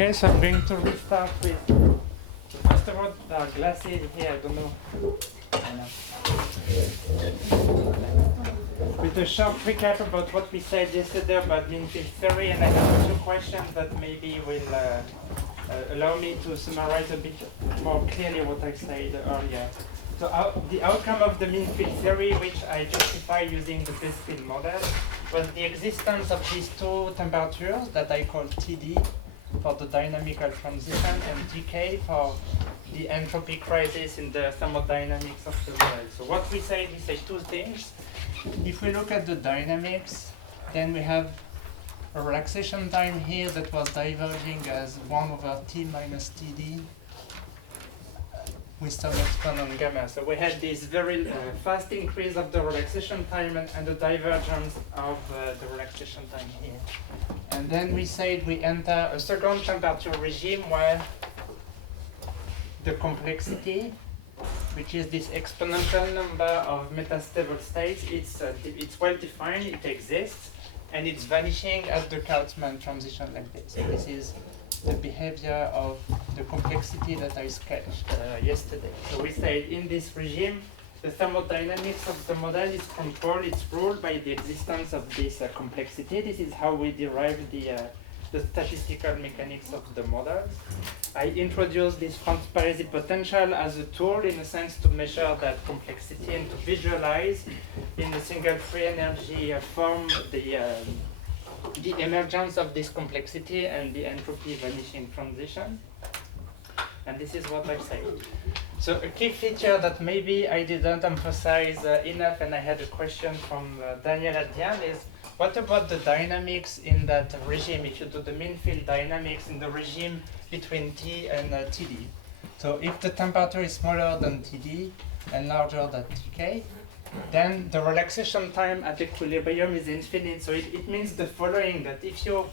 Okay, so I'm going to restart with, so first of all, there are glasses here, I don't know. With a short recap about what we said yesterday about mean field theory, and I have two questions that maybe will allow me to summarize a bit more clearly what I said earlier. So the outcome of the mean field theory, which I justify using the base field model, was the existence of these two temperatures that I call TD for the dynamical transition and TK for the entropy crisis in the thermodynamics of the world. So what we say two things. If we look at the dynamics, then we have a relaxation time here that was diverging as 1 over T minus TD with some exponent gamma. So we had this very fast increase of the relaxation time and the divergence of the relaxation time here. And then we said we enter a second temperature regime where the complexity, which is this exponential number of metastable states, it's well defined, it exists, and it's vanishing as the Kautzmann transition like this. So this is the behavior of the complexity that I sketched yesterday. So we said in this regime, the thermodynamics of the model is controlled, it's ruled by the existence of this complexity. This is how we derive the statistical mechanics of the model. I introduced this transparency potential as a tool, in a sense, to measure that complexity and to visualize in a single free energy form the emergence of this complexity and the entropy vanishing transition. And this is what I say. So a key feature that maybe I didn't emphasize enough, and I had a question from Daniel at the end, is what about the dynamics in that regime, if you do the mean field dynamics in the regime between T and TD? So if the temperature is smaller than TD and larger than TK, then the relaxation time at equilibrium is infinite. So it means the following, that if you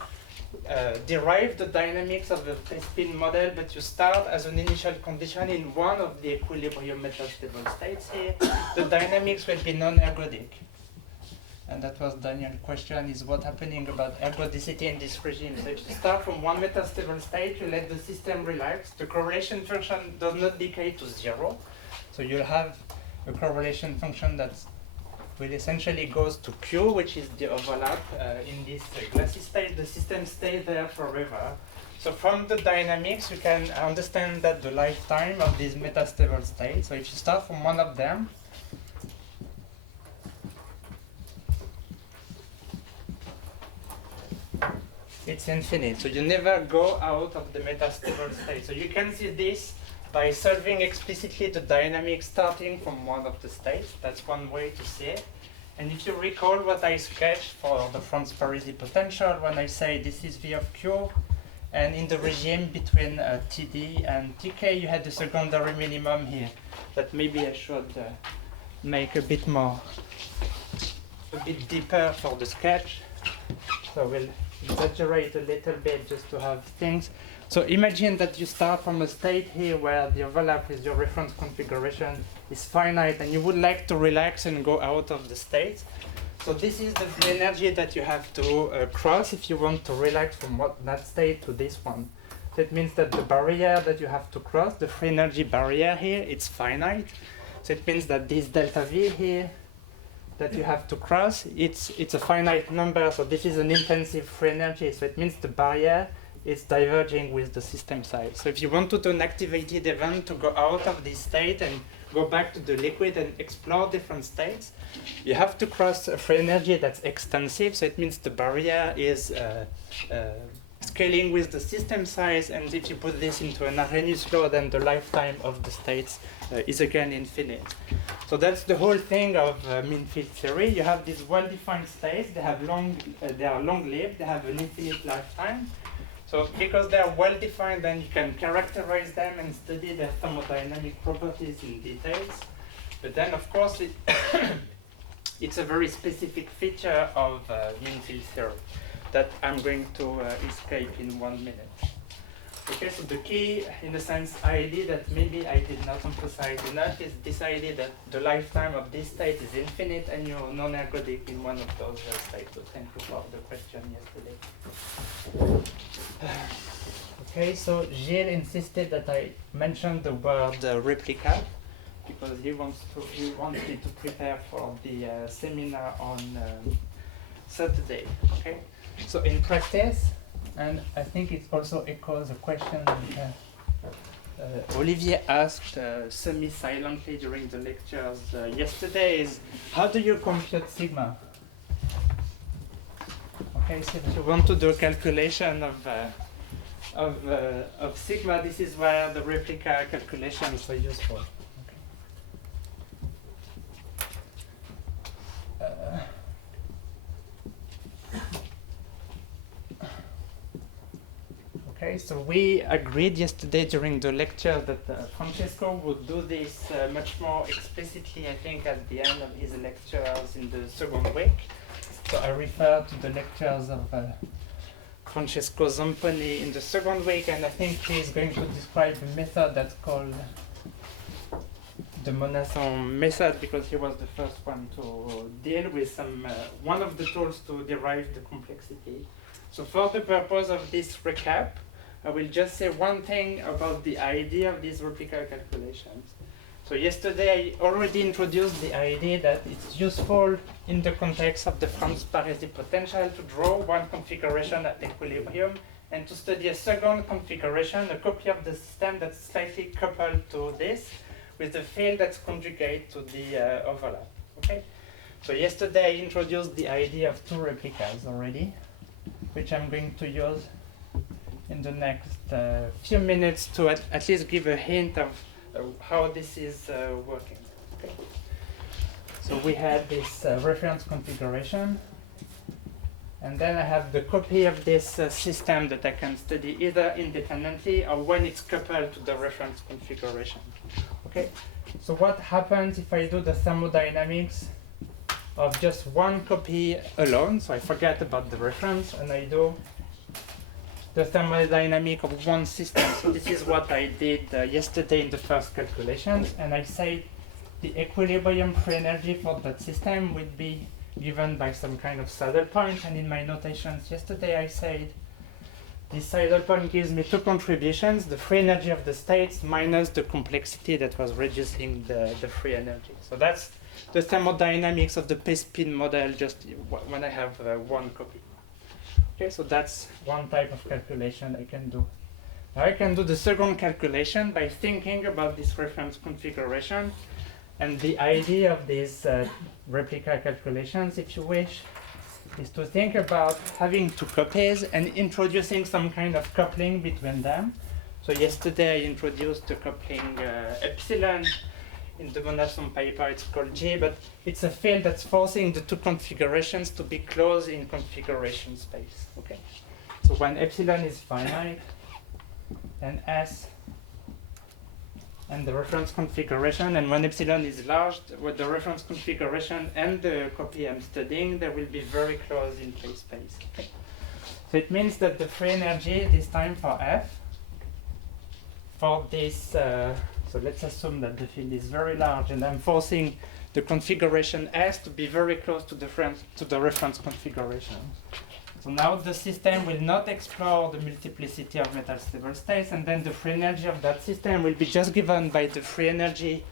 derive the dynamics of the spin model, but you start as an initial condition in one of the equilibrium metastable states here, the dynamics will be non-ergodic. And that was Daniel's question, is what's happening about ergodicity in this regime. So if you start from one metastable state, you let the system relax, the correlation function does not decay to 0. So you'll have a correlation function that will essentially goes to Q, which is the overlap in this glassy state. The system stays there forever. So from the dynamics, you can understand that the lifetime of these metastable states. So if you start from one of them, it's infinite. So you never go out of the metastable state. So you can see this by solving explicitly the dynamics starting from one of the states. That's one way to see it. And if you recall what I sketched for the transparency potential, when I say this is V of Q, and in the regime between TD and TK, you had the secondary minimum here. That maybe I should make a bit deeper for the sketch. So we'll exaggerate a little bit just to have things. So imagine that you start from a state here where the overlap with your reference configuration is finite and you would like to relax and go out of the state. So this is the free energy that you have to cross if you want to relax from that state to this one. That means that the barrier that you have to cross, the free energy barrier here, it's finite. So it means that this delta V here that you have to cross, it's a finite number, so this is an intensive free energy. So it means the barrier is diverging with the system size. So if you want to do an activated event to go out of this state and go back to the liquid and explore different states, you have to cross a free energy that's extensive. So it means the barrier is scaling with the system size, and if you put this into an Arrhenius law, then the lifetime of the states is again infinite. So that's the whole thing of mean field theory. You have these well-defined states. They are long-lived. They have an infinite lifetime. So because they are well-defined, then you can characterize them and study their thermodynamic properties in details. But then, of course, it's a very specific feature of mean field theory that I'm going to escape in 1 minute. Okay, so the key, in a sense, idea that maybe I did not emphasize enough is this idea that the lifetime of this state is infinite and you're non-ergodic in one of those states. So thank you for the question yesterday. Okay, so Gilles insisted that I mention the word replica because he wants me to prepare for the seminar on Saturday. Okay, so in practice, and I think it also echoes a question that Olivier asked semi-silently during the lectures yesterday is, how do you compute sigma? Okay, so if you want to do a calculation of sigma, this is where the replica calculations are useful. Okay, so we agreed yesterday during the lecture that Francesco would do this much more explicitly, I think, at the end of his lectures in the second week. So I refer to the lectures of Francesco Zamponi in the second week, and I think he's going to describe a method that's called the Monasson method, because he was the first one to deal with one of the tools to derive the complexity. So for the purpose of this recap, I will just say one thing about the idea of these replica calculations. So yesterday I already introduced the idea that it's useful in the context of the Franz-Parisi potential to draw one configuration at equilibrium and to study a second configuration, a copy of the system that's slightly coupled to this with the field that's conjugate to the overlap. Okay? So yesterday I introduced the idea of two replicas already, which I'm going to use in the next few minutes to at least give a hint of how this is working. Okay. So we have this reference configuration, and then I have the copy of this system that I can study either independently or when it's coupled to the reference configuration. Okay. So what happens if I do the thermodynamics of just one copy alone? So I forget about the reference and I do the thermodynamic of one system. So this is what I did yesterday in the first calculations, and I said the equilibrium free energy for that system would be given by some kind of saddle point, and in my notations yesterday I said this saddle point gives me two contributions, the free energy of the states minus the complexity that was reducing the free energy. So that's the thermodynamics of the P-spin model just when I have one copy. Okay, so that's one type of calculation I can do. Now I can do the second calculation by thinking about this reference configuration, and the idea of these replica calculations, if you wish, is to think about having two copies and introducing some kind of coupling between them. So yesterday I introduced the coupling epsilon. In the Monasson paper it's called G, but it's a field that's forcing the two configurations to be closed in configuration space. Okay. So when epsilon is finite and S and the reference configuration, and when epsilon is large, with the reference configuration and the copy I'm studying, they will be very close in phase space. Okay. So it means that the free energy this time for F for this so let's assume that the field is very large and I'm forcing the configuration S to be very close to the reference configuration. So now the system will not explore the multiplicity of metal stable states, and then the free energy of that system will be just given by the free energy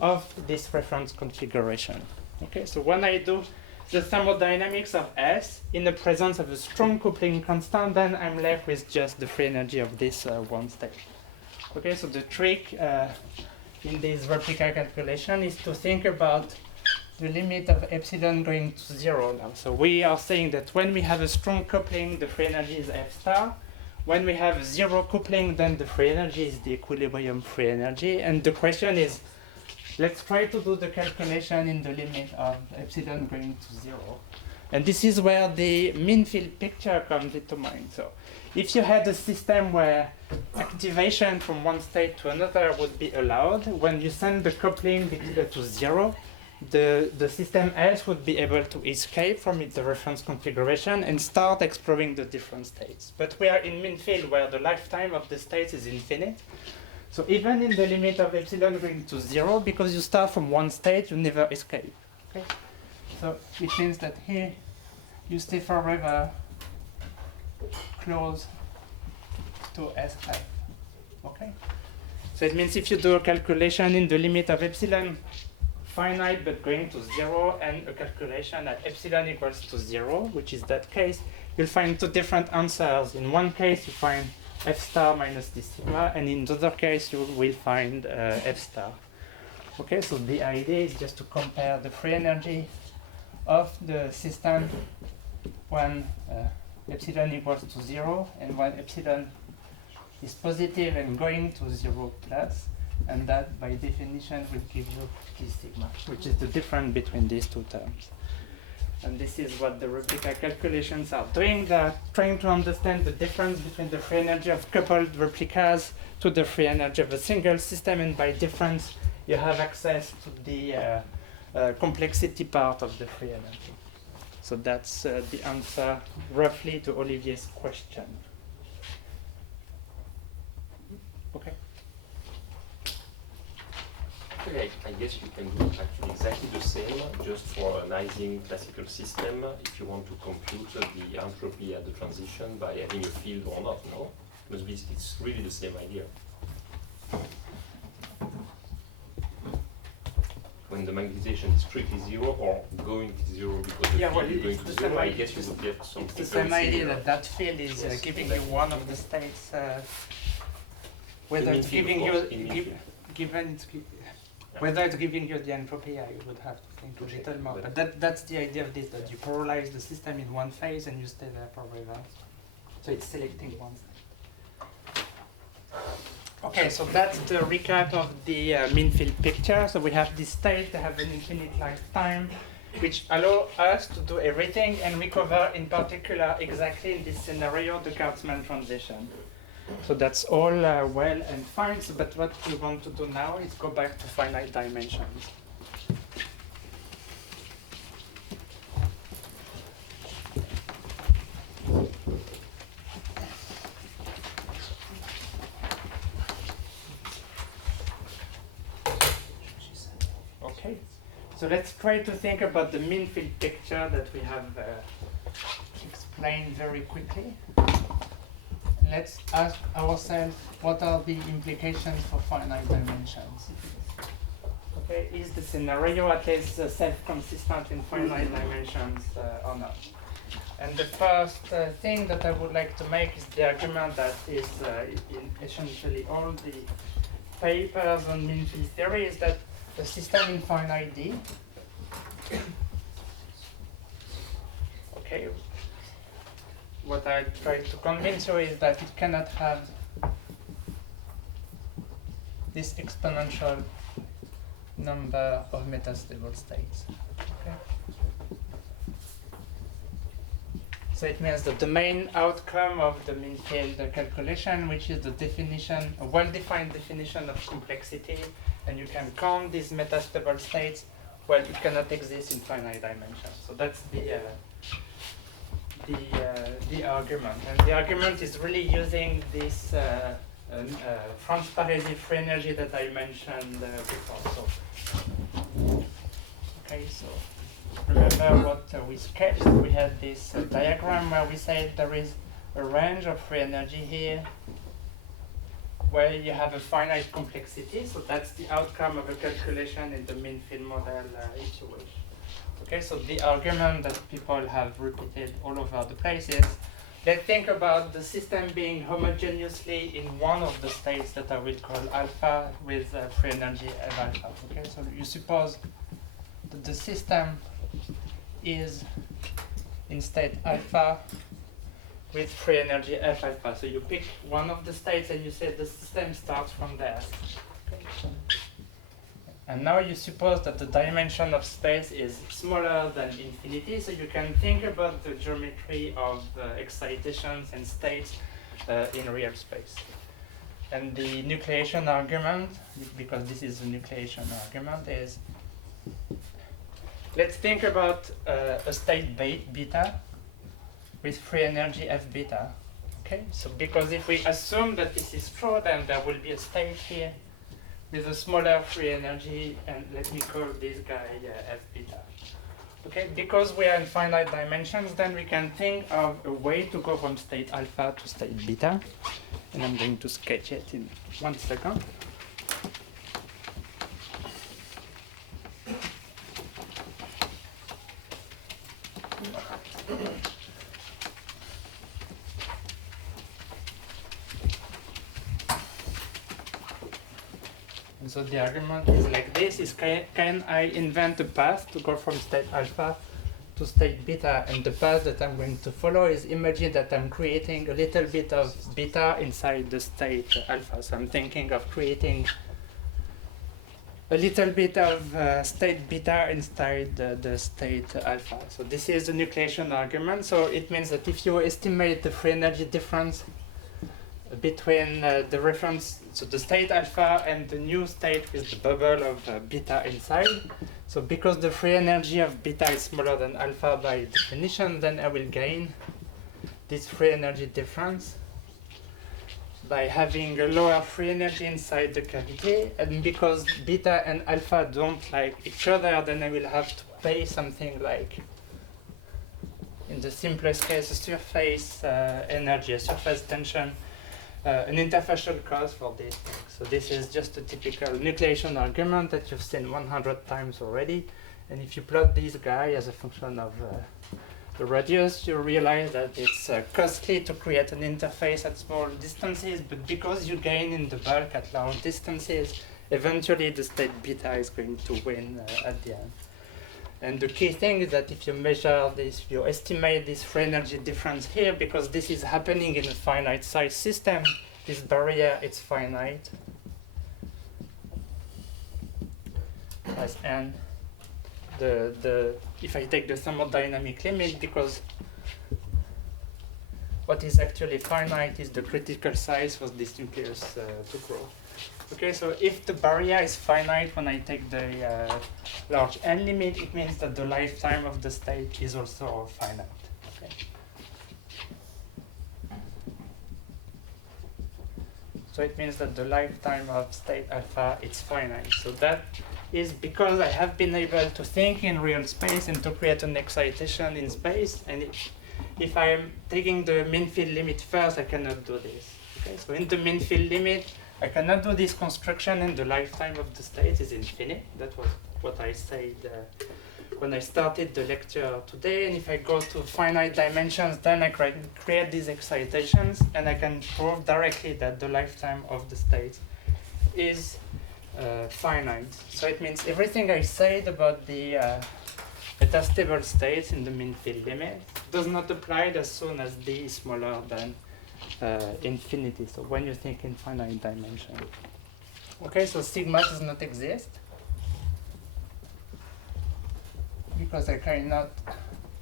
of this reference configuration. Okay, so when I do the thermodynamics of S in the presence of a strong coupling constant, then I'm left with just the free energy of this one state. Okay, so the trick in this replica calculation is to think about the limit of epsilon going to 0 now. So we are saying that when we have a strong coupling, the free energy is F star. When we have zero coupling, then the free energy is the equilibrium free energy. And the question is, let's try to do the calculation in the limit of epsilon going to 0. And this is where the mean field picture comes into mind. So if you had a system where activation from one state to another would be allowed, when you send the coupling to 0, the system S would be able to escape from the reference configuration and start exploring the different states. But we are in mean field where the lifetime of the states is infinite. So even in the limit of epsilon going to 0, because you start from one state, you never escape. Okay? So it means that here you stay forever close to SF. Okay? So it means if you do a calculation in the limit of epsilon finite but going to 0, and a calculation at epsilon equals to 0, which is that case, you'll find two different answers. In one case, you find F star minus d sigma, and in the other case, you will find F star. Okay, so the idea is just to compare the free energy of the system when epsilon equals to 0, and when epsilon is positive and going to 0 plus, and that by definition will give you d sigma, which is the difference between these two terms. And this is what the replica calculations are doing. They're trying to understand the difference between the free energy of coupled replicas to the free energy of a single system, and by difference you have access to the complexity part of the free energy. So that's the answer roughly to Olivier's question. Okay. Okay, I guess you can do actually exactly the same, just for an Ising classical system, if you want to compute the entropy at the transition by having a field or not, no? Because it's really the same idea. When the magnetization is strictly 0 or going to 0 because the field is going to 0, I guess you would get something. It's the same idea that that field is giving you one of the states, whether it's giving you, whether it's giving you the entropy, I would have to think a little more. But that's the idea of this, that you polarize the system in one phase and you stay there forever. So it's selecting one state. Okay, so that's the recap of the mean field picture. So we have this state, they have an infinite lifetime, which allow us to do everything and recover, in particular, exactly in this scenario, the Kurtzman transition. So that's all well and fine, but what we want to do now is go back to finite dimensions. Okay, so let's try to think about the mean field picture that we have explained very quickly. Let's ask ourselves, what are the implications for finite dimensions? Okay, is the scenario at least self-consistent in finite dimensions or not? And the first thing that I would like to make is the argument that is in essentially all the papers on mean field theory, is that the system in finite D, okay, what I try to convince you is that it cannot have this exponential number of metastable states. Okay. So it means that the main outcome of the mean field calculation, which is the definition, a well-defined definition of complexity, and you can count these metastable states, well, it cannot exist in finite dimensions. So that's the argument, and the argument is really using this Franz Parisi free energy that I mentioned before. So, okay, so remember what we sketched. We had this diagram where we said there is a range of free energy here, where you have a finite complexity. So that's the outcome of a calculation in the mean field model, if you wish. Okay, so the argument that people have repeated all over the place is, let's think about the system being homogeneously in one of the states that I will call alpha with free energy F alpha. Okay, so you suppose that the system is in state alpha with free energy F alpha. So you pick one of the states and you say the system starts from there. Okay. And now you suppose that the dimension of space is smaller than infinity, so you can think about the geometry of excitations and states in real space. And the nucleation argument, because this is the nucleation argument, is let's think about a state beta with free energy F beta. Okay, so because if we assume that this is true, then there will be a state here with a smaller free energy, and let me call this guy F beta. Okay, because we are in finite dimensions, then we can think of a way to go from state alpha to state beta. And I'm going to sketch it in 1 second. And so the argument is like this, is can I invent a path to go from state alpha to state beta, and the path that I'm going to follow is, imagine that I'm creating a little bit of beta inside the state alpha. So I'm thinking of creating a little bit of state beta inside the state alpha. So this is the nucleation argument. So it means that if you estimate the free energy difference between the reference, so the state alpha and the new state with the bubble of beta inside. So because the free energy of beta is smaller than alpha by definition, then I will gain this free energy difference by having a lower free energy inside the cavity. And because beta and alpha don't like each other, then I will have to pay something like, in the simplest case, a surface energy, a surface tension, an interfacial cost for this thing. So this is just a typical nucleation argument that you've seen 100 times already. And if you plot this guy as a function of the radius, you realize that it's costly to create an interface at small distances, but because you gain in the bulk at large distances, eventually the state beta is going to win at the end. And the key thing is that if you measure this, you estimate this free energy difference here, because this is happening in a finite size system, this barrier is finite as n. If I take the thermodynamic limit, because what is actually finite is the critical size for this nucleus to grow. Okay, so if the barrier is finite when I take the large n limit, it means that the lifetime of the state is also finite. Okay. So it means that the lifetime of state alpha is finite. So that is because I have been able to think in real space and to create an excitation in space. And if I'm taking the mean field limit first, I cannot do this. Okay, so in the mean field limit, I cannot do this construction, and the lifetime of the state is infinite. That was what I said when I started the lecture today. And if I go to finite dimensions, then I create these excitations, and I can prove directly that the lifetime of the state is finite. So it means everything I said about the metastable states in the mean field limit does not apply as soon as d is smaller than infinity. So when you think in finite dimension. Okay, so sigma does not exist because I cannot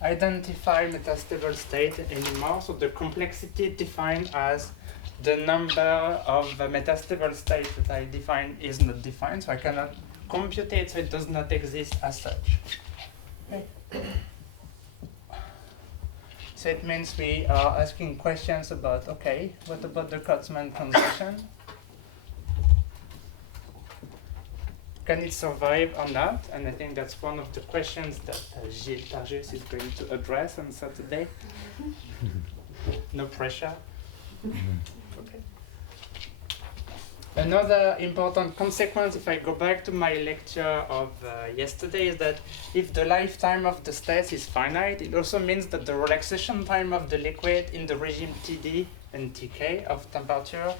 identify metastable state anymore. So the complexity defined as the number of metastable states that I define is not defined, so I cannot compute it, so it does not exist as such. Okay. So it means we are asking questions about, okay, what about the Kurtzman transition? Can it survive or not? And I think that's one of the questions that Gilles Targis is going to address on Saturday. No pressure. Okay. Another important consequence, if I go back to my lecture of yesterday, is that if the lifetime of the states is finite, it also means that the relaxation time of the liquid in the regime Td and Tk of temperature,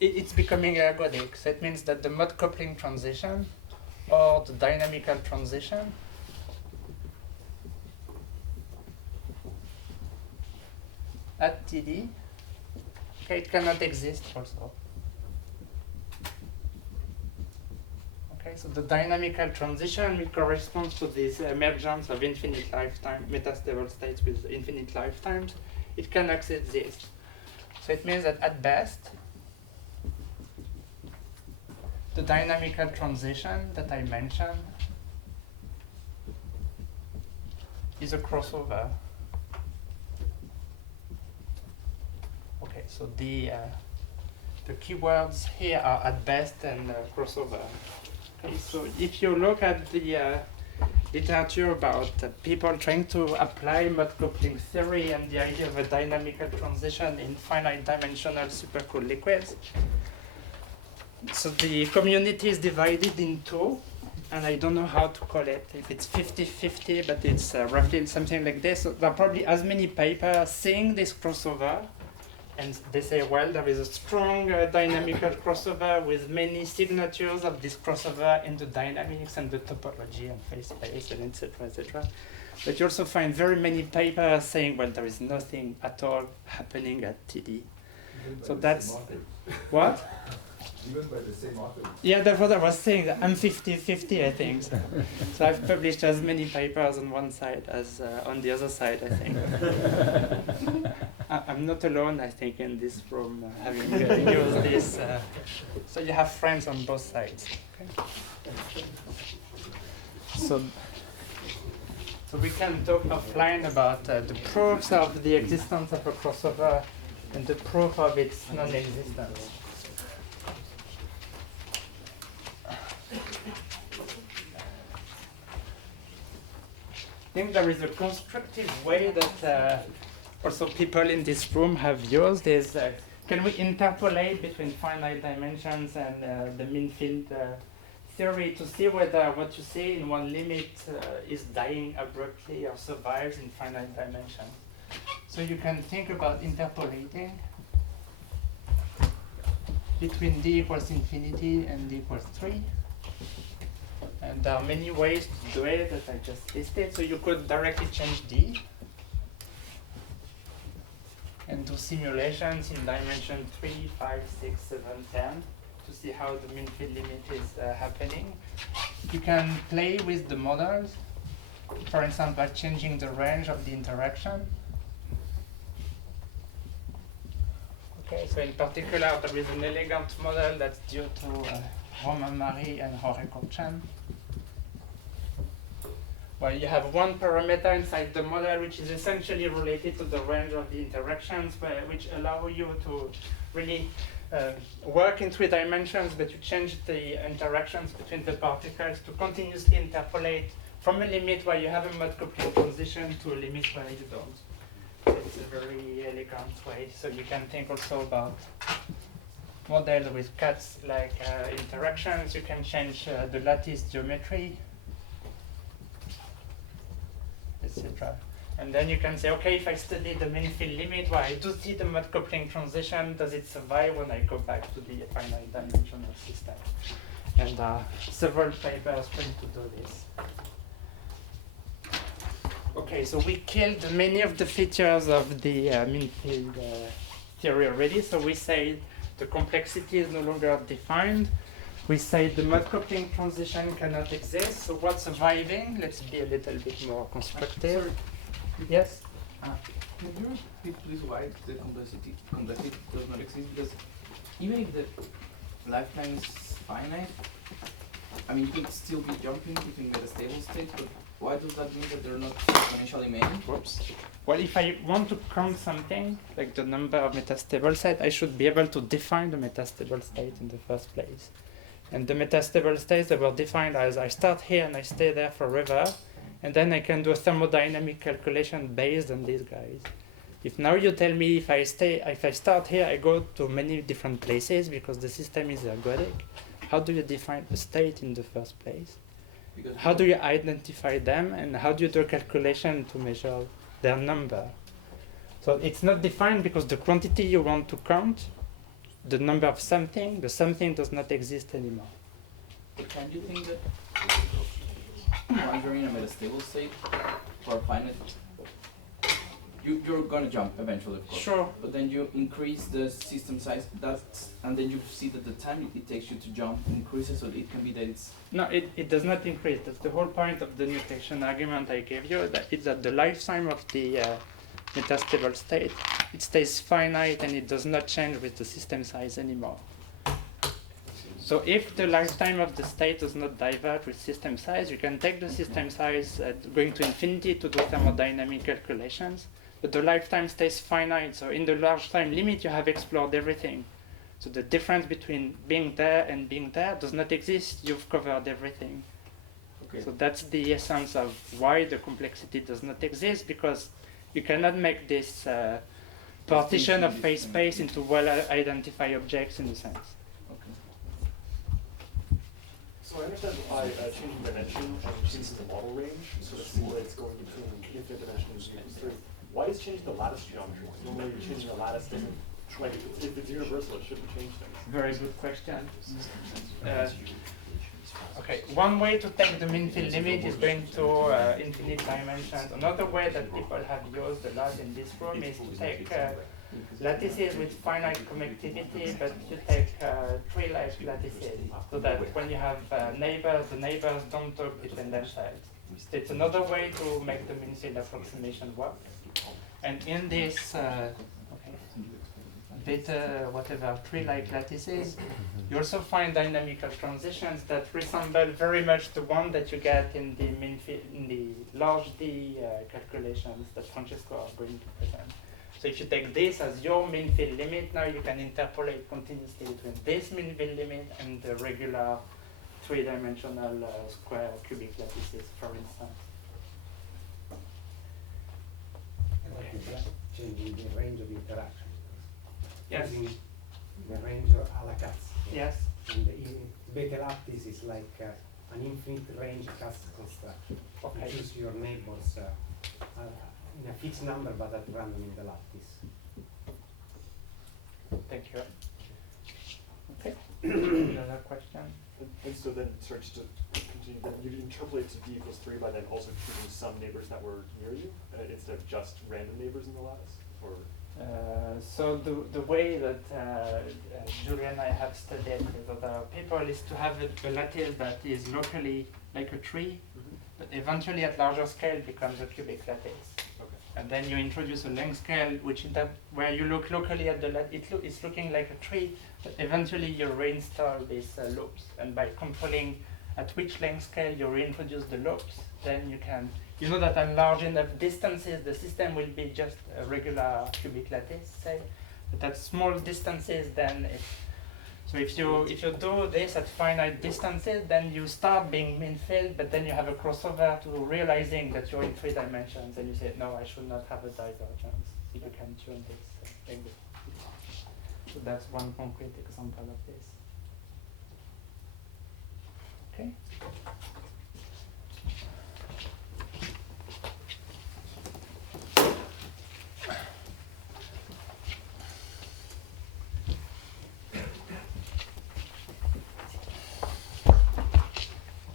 it's becoming ergodic. So it means that the mode coupling transition or the dynamical transition at Td, okay, it cannot exist also. Okay, so the dynamical transition corresponds to this emergence of infinite lifetime, metastable states with infinite lifetimes. It cannot exist. So it means that at best, the dynamical transition that I mentioned is a crossover. Okay, so the keywords here are at best and crossover. Okay, so if you look at the literature about people trying to apply mode coupling theory and the idea of a dynamical transition in finite dimensional supercooled liquids. So the community is divided in two, and I don't know how to call it, if it's 50-50, but it's roughly something like this. So there are probably as many papers seeing this crossover, and they say, well, there is a strong dynamical crossover with many signatures of this crossover in the dynamics and the topology and phase space and etc., etc. But you also find very many papers saying, well, there is nothing at all happening at TD. So that's what? Even by the same author. Yeah, that's what I was saying. I'm 50-50, I think. So I've published as many papers on one side as on the other side, I think. I'm not alone, I think, in this room having used this. So you have friends on both sides. Okay? So we can talk offline about the proofs of the existence of a crossover and the proof of its non-existence. I think there is a constructive way that also people in this room have used is, can we interpolate between finite dimensions and the mean field theory to see whether what you see in one limit is dying abruptly or survives in finite dimensions. So you can think about interpolating between d equals infinity and d equals 3. And there are many ways to do it that I just listed. So you could directly change d and do simulations in dimension 3, 5, 6, 7, 10 to see how the mean field limit is happening. You can play with the models, for instance, by changing the range of the interaction. Okay, so in particular, there is an elegant model that's due to Romain Marie and Jorge Corchen. Well, you have one parameter inside the model which is essentially related to the range of the interactions, which allow you to really work in 3 dimensions, but you change the interactions between the particles to continuously interpolate from a limit where you have a mode coupling transition to a limit where you don't. It's a very elegant way. So you can think also about models with cuts-like interactions. You can change the lattice geometry, etc. And then you can say, okay, if I study the mean field limit where I do see the mode coupling transition, does it survive when I go back to the finite dimensional system? And several papers trying to do this. Okay, so we killed many of the features of the mean field theory already. So we say the complexity is no longer defined. We say the mode coupling transition cannot exist. So what's surviving? Let's be a little bit more constructive. Sorry. Yes? Can you repeat please why the complexity does not exist? Because even if the lifetime is finite, I mean, you can still be jumping between metastable states, but why does that mean that they're not exponentially many? Whoops. Well, if I want to count something, like the number of metastable states, I should be able to define the metastable state in the first place. And the metastable states that were defined as I start here and I stay there forever, and then I can do a thermodynamic calculation based on these guys. If now you tell me if I start here, I go to many different places because the system is ergodic, how do you define a state in the first place? Because How do you identify them, and how do you do a calculation to measure their number? So it's not defined because the quantity you want to count, the number of something, the something does not exist anymore. But can you think that once you're in a metastable state for a finite, you're going to jump eventually, of course. Sure. But then you increase the system size, and then you see that the time it takes you to jump increases, so it can be that it's... No, it does not increase. That's the whole point of the nucleation argument I gave you, that is that the lifetime of the metastable state, it stays finite and it does not change with the system size anymore. So if the lifetime of the state does not diverge with system size, you can take the system size going to infinity to do thermodynamic calculations, but the lifetime stays finite. So in the large time limit, you have explored everything. So the difference between being there and being there does not exist. You've covered everything. Okay. So that's the essence of why the complexity does not exist, because you cannot make this partition of phase space into well-identified objects in a sense. Okay. So I understand why changing dimension changes the model range, so the simulates going between infinite dimensions and equals 3. Why is changing the lattice geometry? Normally changing the lattice doesn't, like, if it's universal, it shouldn't change things. Very good question. Okay, one way to take the mean field limit is going to infinite dimensions. Another way that people have used a lot in this room is to take lattices with finite commutativity, but you take tree-like lattices, so that when you have neighbors, the neighbors don't talk between themselves. It's another way to make the mean field approximation work. And in this beta whatever tree-like lattices, you also find dynamical transitions that resemble very much the one that you get in the mean field, in the large D calculations that Francesco are going to present. So if you take this as your mean field limit, now you can interpolate continuously between this mean field limit and the regular three-dimensional square cubic lattices, for instance. Changing the range of interaction. Yes. Using the range of a la cats. Yes. And the beta lattice is like an infinite range cast construction. Okay. You choose your neighbors in a fixed number but at random in the lattice. Thank you. Okay. Another question? And so then, sorry, just to continue, then you interpolate to d equals 3 by then also choosing some neighbors that were near you, instead of just random neighbors in the lattice? Or So the way that Julia and I have studied with other people is to have a lattice that is locally like a tree, but eventually at larger scale becomes a cubic lattice. Okay. And then you introduce a length scale, which where you look locally at the lattice, it's looking like a tree, but eventually you reinstall these loops. And by controlling at which length scale you reintroduce the loops, then you know that at large enough distances, the system will be just a regular cubic lattice, say. But at small distances, then so if you do this at finite distances, then you start being mean filled, but then you have a crossover to realizing that you're in 3 dimensions, and you say, no, I should not have a divergence. So you can tune this like this. So that's one concrete example of this. Okay.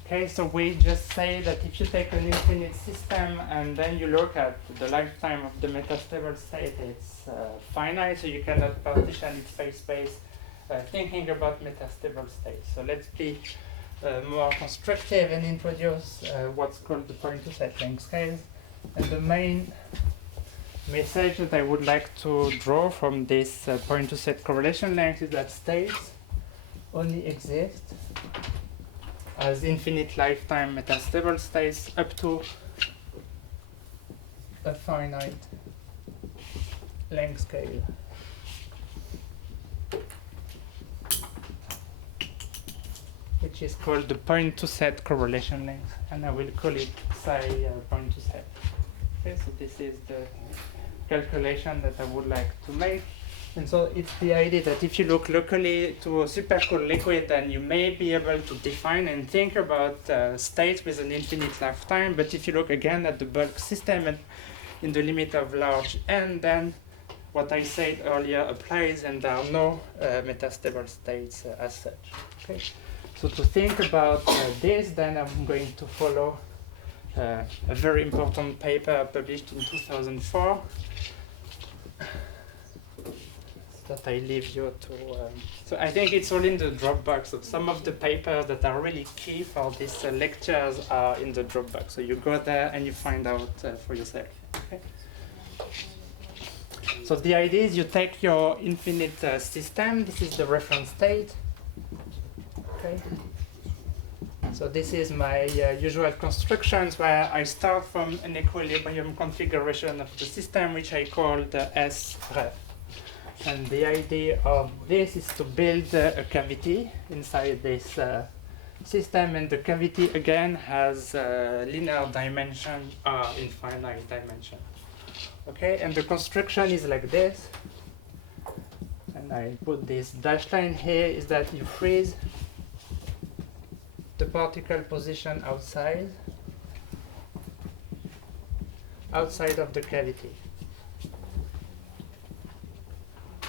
Okay, so we just say that if you take an infinite system and then you look at the lifetime of the metastable state, it's finite, so you cannot partition its phase space thinking about metastable states. So let's be more constructive and introduce what's called the point-to-set length scales. And the main message that I would like to draw from this point-to-set correlation length is that states only exist as infinite lifetime metastable states up to a finite length scale. Which is called the point-to-set correlation length, and I will call it psi point-to-set. Okay, so this is the calculation that I would like to make. And so it's the idea that if you look locally to a supercooled liquid, then you may be able to define and think about states with an infinite lifetime. But if you look again at the bulk system and in the limit of large n, then what I said earlier applies, and there are no metastable states as such. Okay. So to think about this, then I'm going to follow a very important paper published in 2004. That I leave you to. So I think it's all in the Dropbox. So some of the papers that are really key for these lectures are in the Dropbox. So you go there and you find out for yourself. Okay? So the idea is you take your infinite system. This is the reference state. Okay. So this is my usual constructions where I start from an equilibrium configuration of the system, which I call the S ref. And the idea of this is to build a cavity inside this system, and the cavity again has linear dimension or infinite dimension. Okay, and the construction is like this. And I put this dashed line here, is that you freeze the particle position outside of the cavity.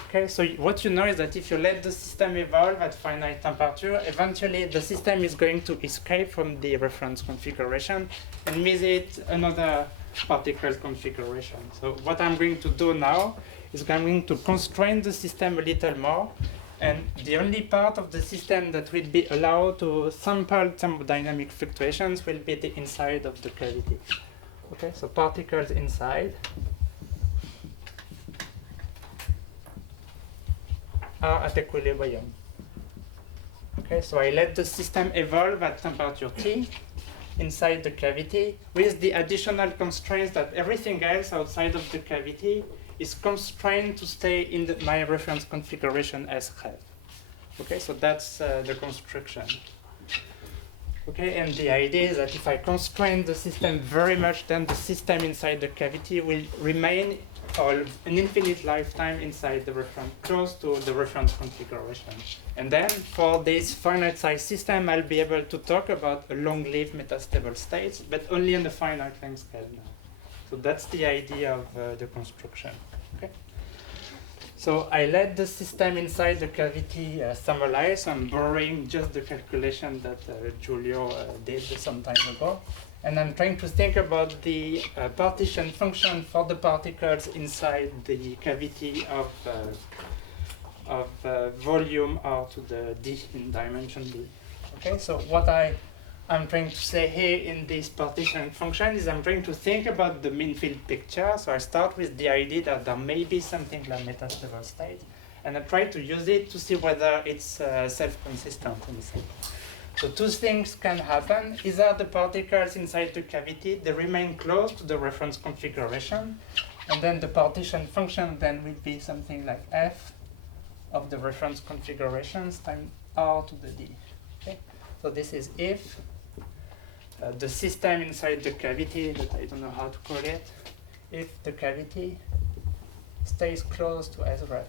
Okay, so what you know is that if you let the system evolve at finite temperature, eventually the system is going to escape from the reference configuration and visit another particle configuration. So what I'm going to do now is I'm going to constrain the system a little more, and the only part of the system that will be allowed to sample thermodynamic fluctuations will be the inside of the cavity. Okay, so particles inside are at equilibrium. Okay, so I let the system evolve at temperature T inside the cavity with the additional constraints that everything else outside of the cavity is constrained to stay in my reference configuration as ref. Okay, so that's the construction. Okay, and the idea is that if I constrain the system very much, then the system inside the cavity will remain for an infinite lifetime inside the reference, close to the reference configuration. And then for this finite size system, I'll be able to talk about a long-lived metastable states, but only on the finite length scale now. So that's the idea of the construction. Okay. So I let the system inside the cavity summarize. So I'm borrowing just the calculation that Giulio did some time ago. And I'm trying to think about the partition function for the particles inside the cavity of volume R to the D in dimension D. Okay, so what I'm trying to say here in this partition function is I'm trying to think about the mean field picture. So I start with the idea that there may be something like metastable state, and I try to use it to see whether it's self-consistent in the set. So two things can happen. Either the particles inside the cavity, they remain close to the reference configuration, and then the partition function then will be something like f of the reference configurations times R to the D. Okay? So this is if the system inside the cavity, that I don't know how to call it, if the cavity stays close to S ref.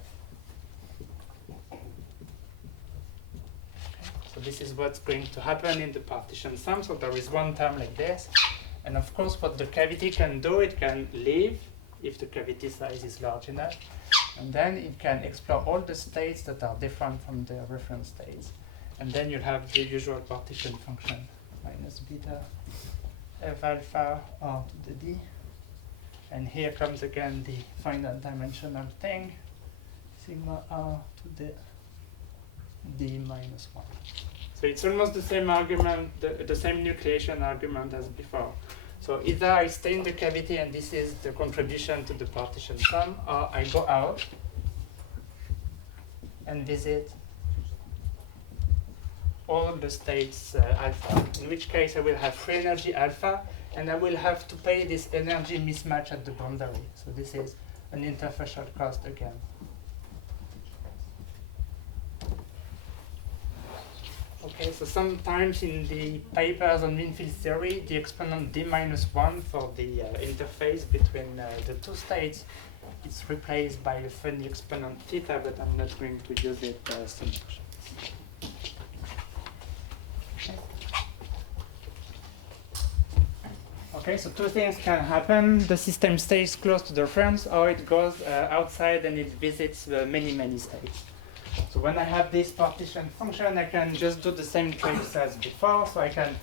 So this is what's going to happen in the partition sum. So there is one term like this. And of course, what the cavity can do, it can leave if the cavity size is large enough. And then it can explore all the states that are different from the reference states. And then you have the usual partition function, minus beta f alpha R to the D. And here comes again the finite dimensional thing, sigma R to the D minus 1. So it's almost the same argument, the same nucleation argument as before. So either I stay in the cavity and this is the contribution to the partition sum, or I go out and visit all the states alpha, in which case I will have free energy alpha, and I will have to pay this energy mismatch at the boundary. So this is an interfacial cost again. Okay, so sometimes in the papers on mean field theory, the exponent d minus 1 for the interface between the two states is replaced by a funny exponent theta, but I'm not going to use it so much. Okay, so two things can happen. The system stays close to the reference, or it goes outside and it visits many, many states. So when I have this partition function, I can just do the same tricks as before. So I can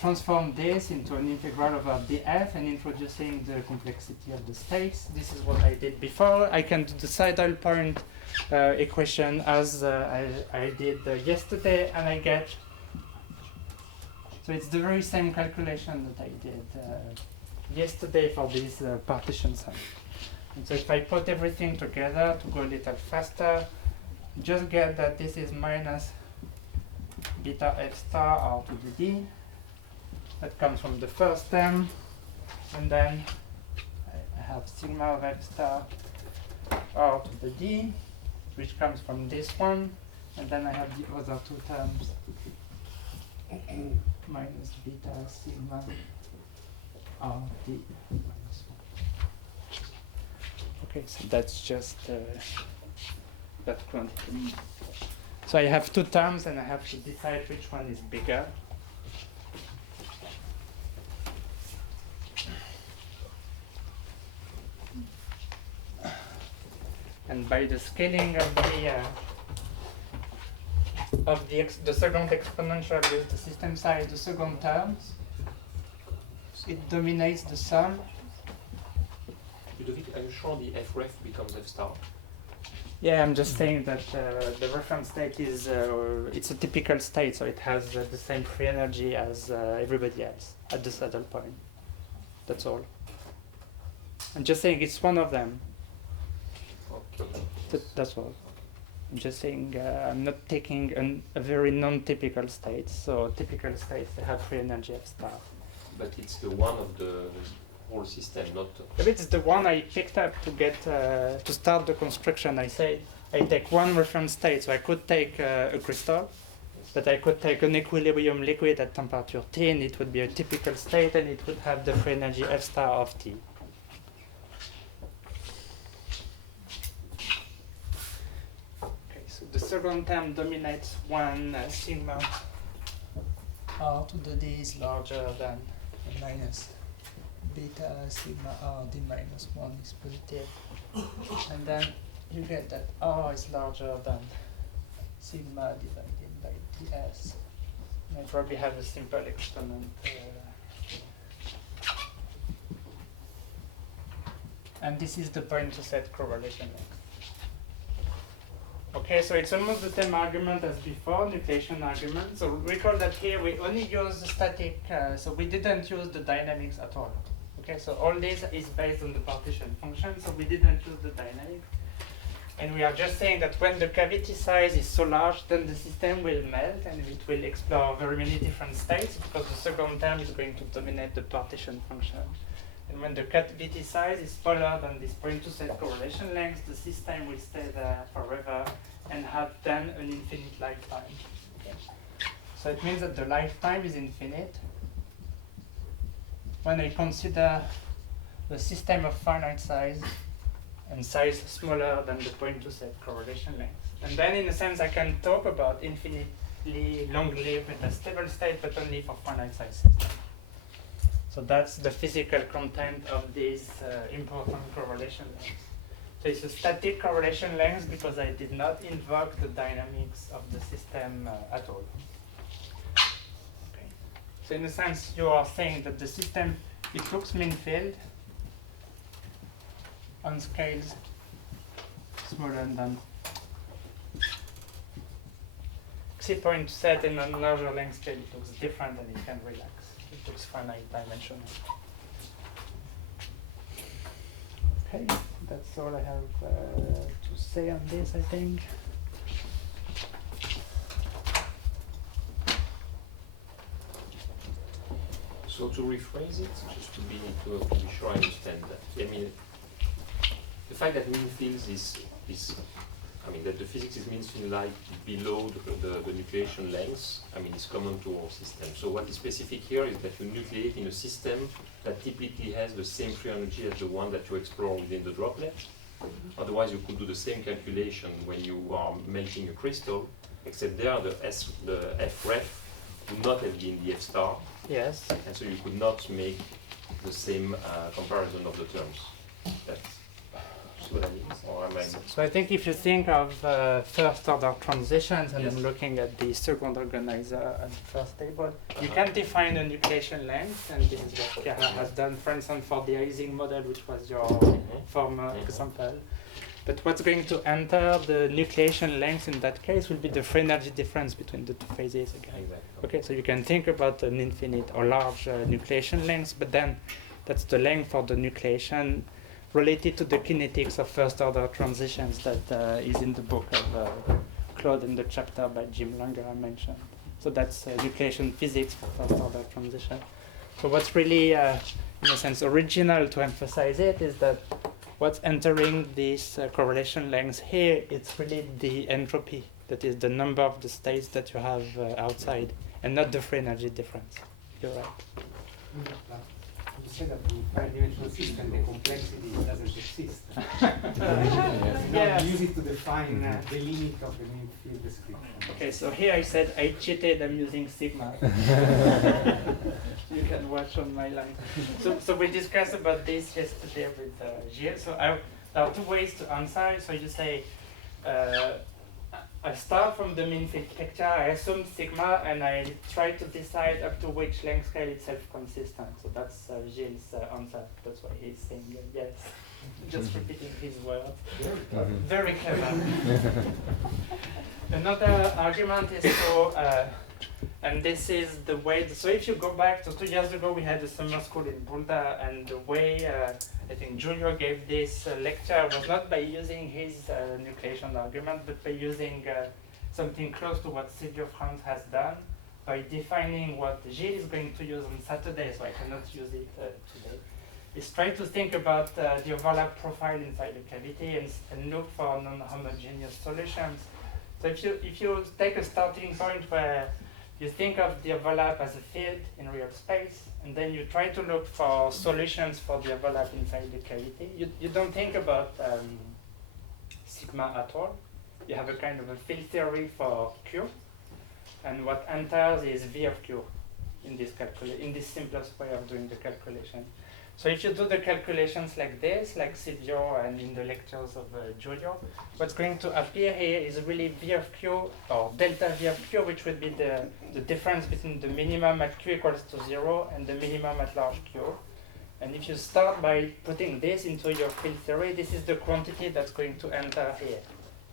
transform this into an integral over df and introducing the complexity of the states. This is what I did before. I can do the saddle point equation as I did yesterday, and I get. So it's the very same calculation that I did yesterday for this partition sum. And so if I put everything together to go a little faster, just get that this is minus beta f star R to the D. That comes from the first term. And then I have sigma of f star R to the D, which comes from this one. And then I have the other two terms minus beta sigma RT minus 1. Okay, so that's just that quantity. So I have two terms and I have to decide which one is bigger. And by the scaling of the second exponential with the system size, the second terms, it dominates the sum. Ludovic, are you sure the f ref becomes f star? Yeah, I'm just saying that the reference state is it's a typical state, so it has the same free energy as everybody else at the saddle point. That's all. I'm just saying it's one of them. Okay. That's all. I'm just saying I'm not taking a very non-typical state. So typical states, they have free energy f star. But it's the one of the whole system, not. But it's the one I picked up to get to start the construction. I say I take one reference state, so I could take a crystal, but I could take an equilibrium liquid at temperature T, and it would be a typical state, and it would have the free energy f star of T. The second term dominates one sigma r to the d is larger than minus beta sigma r d minus 1 is positive. And then you get that r is larger than sigma divided by ds. And I probably have a simple exponent. And this is the point to set correlation length. Okay, so it's almost the same argument as before, nucleation argument. So recall that here we only use the static, so we didn't use the dynamics at all. Okay, so all this is based on the partition function, so we didn't use the dynamics. And we are just saying that when the cavity size is so large, then the system will melt and it will explore very many different states because the second term is going to dominate the partition function. And when the cavity size is smaller than this point to set correlation length, the system will stay there forever and have then an infinite lifetime. Okay. So it means that the lifetime is infinite. When I consider the system of finite size and size smaller than the point to set correlation length. And then in a sense I can talk about infinitely long-lived metastable state, but only for finite size systems. So that's the physical content of this important correlation length. So it's a static correlation length because I did not invoke the dynamics of the system at all. Okay. So in a sense, you are saying that the system, it looks mean-filled on scales smaller than Xi point set in a larger length scale, it looks different and it can relax. It looks finite dimensional. Okay, that's all I have to say on this, I think. So to rephrase it, just to be sure I understand that. I mean, the fact that mean fields is I mean that the physics is means field like below the nucleation length. I mean, it's common to all systems. So what is specific here is that you nucleate in a system that typically has the same free energy as the one that you explore within the droplet. Otherwise, you could do the same calculation when you are melting a crystal, except there the f ref would not have been the f star. Yes. And so you could not make the same comparison of the terms. That's what I mean, or am I? So I think if you think of first order transitions and Yes. then looking at the second organizer at the first table, you can define a nucleation length, and this is what Chiara has done, for instance, for the Ising model, which was your former example. But what's going to enter the nucleation length in that case will be the free energy difference between the two phases again. Exactly. Okay, so you can think about an infinite or large nucleation length, but then that's the length for the nucleation related to the kinetics of first order transitions that is in the book of Claude in the chapter by Jim Langer I mentioned. So that's nucleation physics for first order transition. So what's really, in a sense, original to emphasize it is that what's entering this correlation length here, it's really the entropy, that is the number of the states that you have outside. and not the free energy difference. You're right. You said that in five-dimensional system the complexity doesn't exist. Yeah. You use it to define the limit of the mean field description. Okay, so here I said I cheated, I'm using sigma. You can watch on my line. So we discussed about this yesterday with Gilles. So there are two ways to answer. So you say, I start from the mean field picture, I assume sigma, and I try to decide up to which length scale it's self-consistent. So that's Gilles' answer. That's why he's saying yes. Just repeating his words. Very clever. Another argument is and this is the way, so if you go back to 2 years ago, we had a summer school in Boulder, and the way I think Giulio gave this lecture was not by using his nucleation argument, but by using something close to what Silvio Franz has done, by defining what Gilles is going to use on Saturday, so I cannot use it today. Is try to think about the overlap profile inside the cavity and look for non-homogeneous solutions. So if you take a starting point where you think of the overlap as a field in real space, and then you try to look for solutions for the overlap inside the cavity, you don't think about sigma at all. You have a kind of a field theory for Q, and what enters is V of Q in this simplest way of doing the calculation. So if you do the calculations like this, like Silvio and in the lectures of Giulio, what's going to appear here is really V of Q, or delta V of Q, which would be the difference between the minimum at Q equals to 0 and the minimum at large Q. And if you start by putting this into your field theory, this is the quantity that's going to enter here.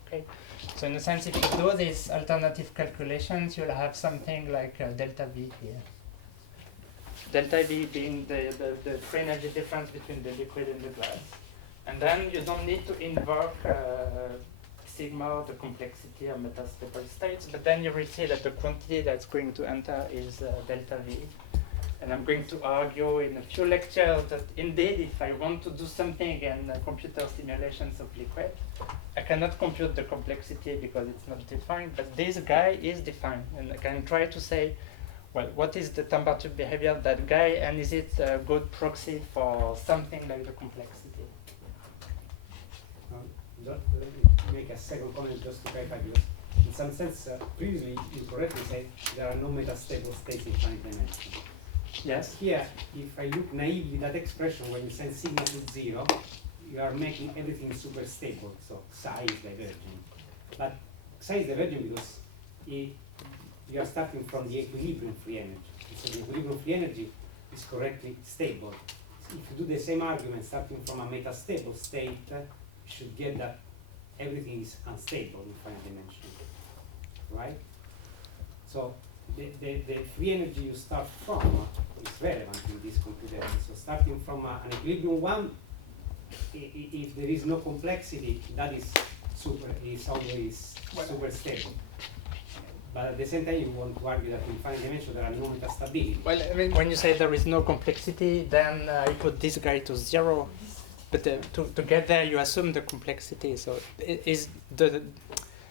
Okay? So in a sense, if you do these alternative calculations, you'll have something like delta V here. Delta V being the free energy difference between the liquid and the glass. And then you don't need to invoke sigma or the complexity or metastable states, but then you will see that the quantity that's going to enter is delta V. And I'm going to argue in a few lectures that indeed, if I want to do something in computer simulations of liquid, I cannot compute the complexity because it's not defined, but this guy is defined. And I can try to say, well, what is the temperature behavior of that guy, and is it a good proxy for something like the complexity? Just make a second comment just to clarify, because in some sense, previously you correctly said there are no metastable states in finite dimension. Yes. Here, if I look naively at that expression, when you send sigma to 0, you are making everything super stable, so psi is diverging. But psi is diverging because you are starting from the equilibrium free energy. So the equilibrium free energy is correctly stable. So if you do the same argument starting from a metastable state, you should get that everything is unstable in finite dimension, right? So the free energy you start from is relevant in this computation. So starting from an equilibrium 1, if there is no complexity, that is always super stable. But at the same time, you want to argue that in finite dimension there are no metastability. Well, I mean, when you say there is no complexity, then I put this guy to 0. But to get there, you assume the complexity. So is the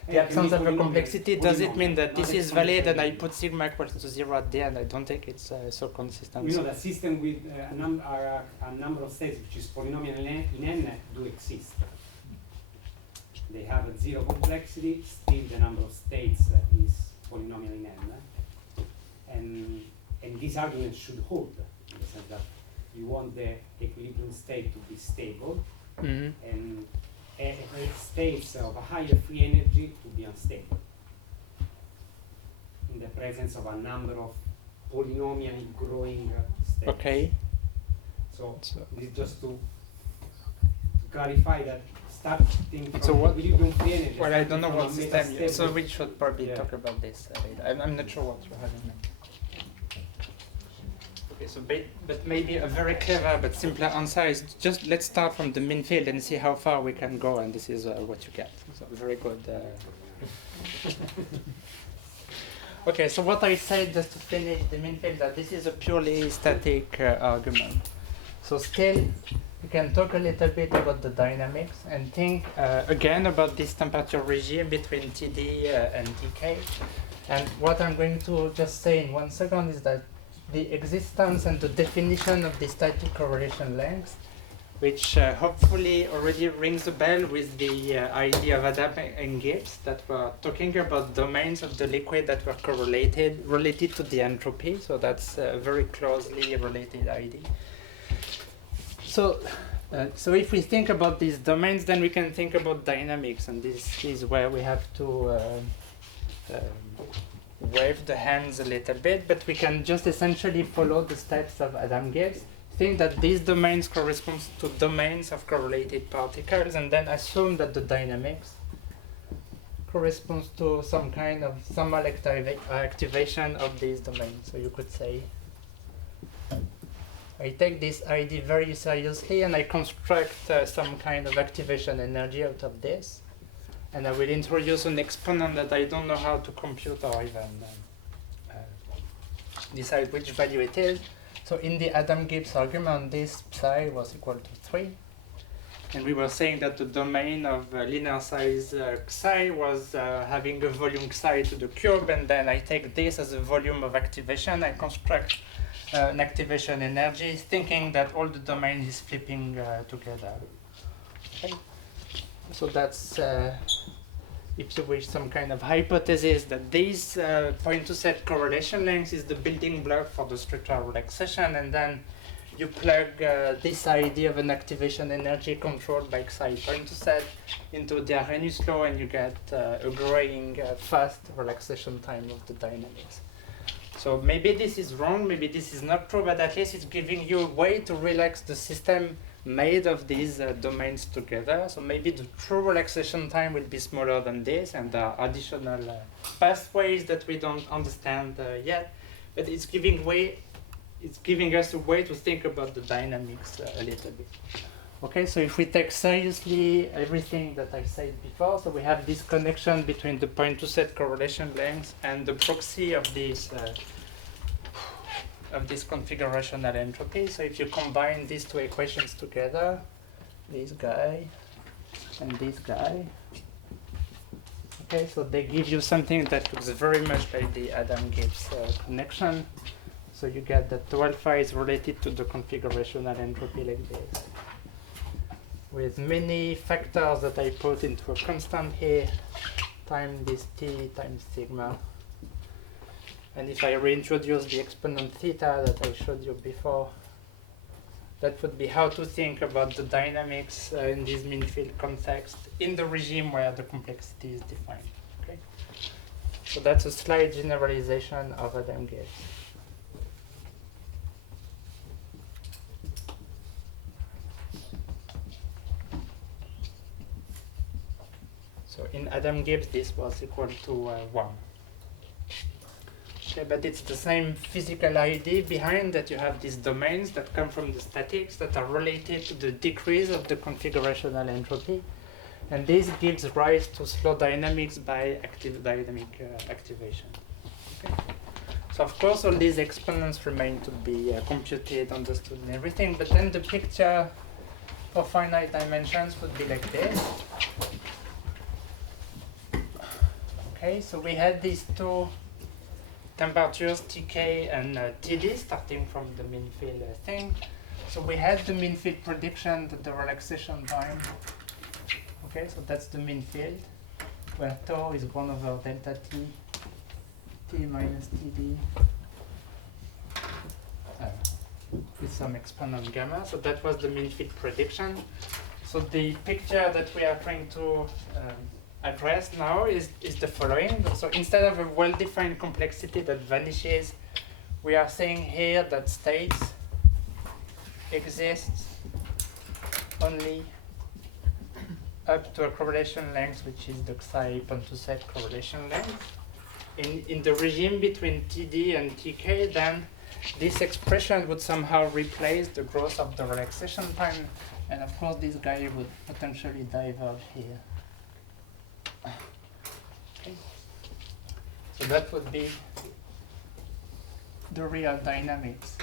absence of a complexity, does it mean that this is valid and I put sigma equals to 0 at the end? I don't think it's so consistent. We know that system with a number of states, which is polynomial in n, do exist. They have a 0 complexity, still the number of states is polynomial in n. And this argument should hold, in the sense that you want the equilibrium state to be stable, and states of a higher free energy to be unstable in the presence of a number of polynomially growing states. Okay. So this is just to clarify that starting from So what? equilibrium free energy. Well, I don't know from what a system. metastable- So we should probably Yeah. talk about this later. I'm not sure what you have in mind. Okay, so but maybe a very clever but simpler answer is just let's start from the mean field and see how far we can go, and this is what you get. So very good. Okay, so what I said just to finish the mean field, that this is a purely static argument. So still, we can talk a little bit about the dynamics and think again about this temperature regime between TD and TK. And what I'm going to just say in 1 second is that the existence and the definition of the static correlation length, which hopefully already rings a bell with the idea of Adam and Gibbs that were talking about domains of the liquid that were related to the entropy. So that's a very closely related idea. So if we think about these domains, then we can think about dynamics, and this is where we have to wave the hands a little bit, but we can just essentially follow the steps of Adam Gibbs, think that these domains correspond to domains of correlated particles, and then assume that the dynamics corresponds to some kind of thermal activation of these domains. So you could say, I take this idea very seriously and I construct some kind of activation energy out of this. And I will introduce an exponent that I don't know how to compute or even decide which value it is. So in the Adam-Gibbs argument, this psi was equal to 3. And we were saying that the domain of linear size psi was having a volume psi to the cube, and then I take this as a volume of activation. I construct an activation energy, thinking that all the domain is flipping together. Okay. So that's, if you wish, some kind of hypothesis that this point-to-set correlation length is the building block for the structural relaxation, and then you plug this idea of an activation energy controlled by psi point-to-set into the Arrhenius law, and you get a growing fast relaxation time of the dynamics. So maybe this is wrong, maybe this is not true, but at least it's giving you a way to relax the system made of these domains together. So maybe the true relaxation time will be smaller than this, and there are additional pathways that we don't understand yet. But it's giving us a way to think about the dynamics a little bit. Okay, so if we take seriously everything that I said before, so we have this connection between the point-to-set correlation length and the proxy of this configurational entropy. So if you combine these two equations together, this guy and this guy, okay, so they give you something that looks very much like the Adam-Gibbs connection. So you get that tau alpha is related to the configurational entropy like this, with many factors that I put into a constant here, times this t times sigma. And if I reintroduce the exponent theta that I showed you before, that would be how to think about the dynamics in this mean field context in the regime where the complexity is defined. Okay? So that's a slight generalization of Adam-Gibbs. So in Adam-Gibbs, this was equal to 1. Okay, but it's the same physical idea behind that. You have these domains that come from the statics that are related to the decrease of the configurational entropy. And this gives rise to slow dynamics by active dynamic activation. Okay. So of course, all these exponents remain to be computed, understood, and everything. But then the picture for finite dimensions would be like this. Okay, so we had these two temperatures, Tk and Td, starting from the mean field thing. So we had the mean field prediction that the relaxation time. Okay, so that's the mean field, where tau is 1 over delta t, t minus Td, with some exponent gamma. So that was the mean field prediction. So the picture that we are trying to address now is the following. So instead of a well-defined complexity that vanishes, we are saying here that states exist only up to a correlation length, which is the psi point-to-set correlation length. In the regime between Td and Tk, then this expression would somehow replace the growth of the relaxation time, and of course this guy would potentially diverge here. Okay. So that would be the real dynamics.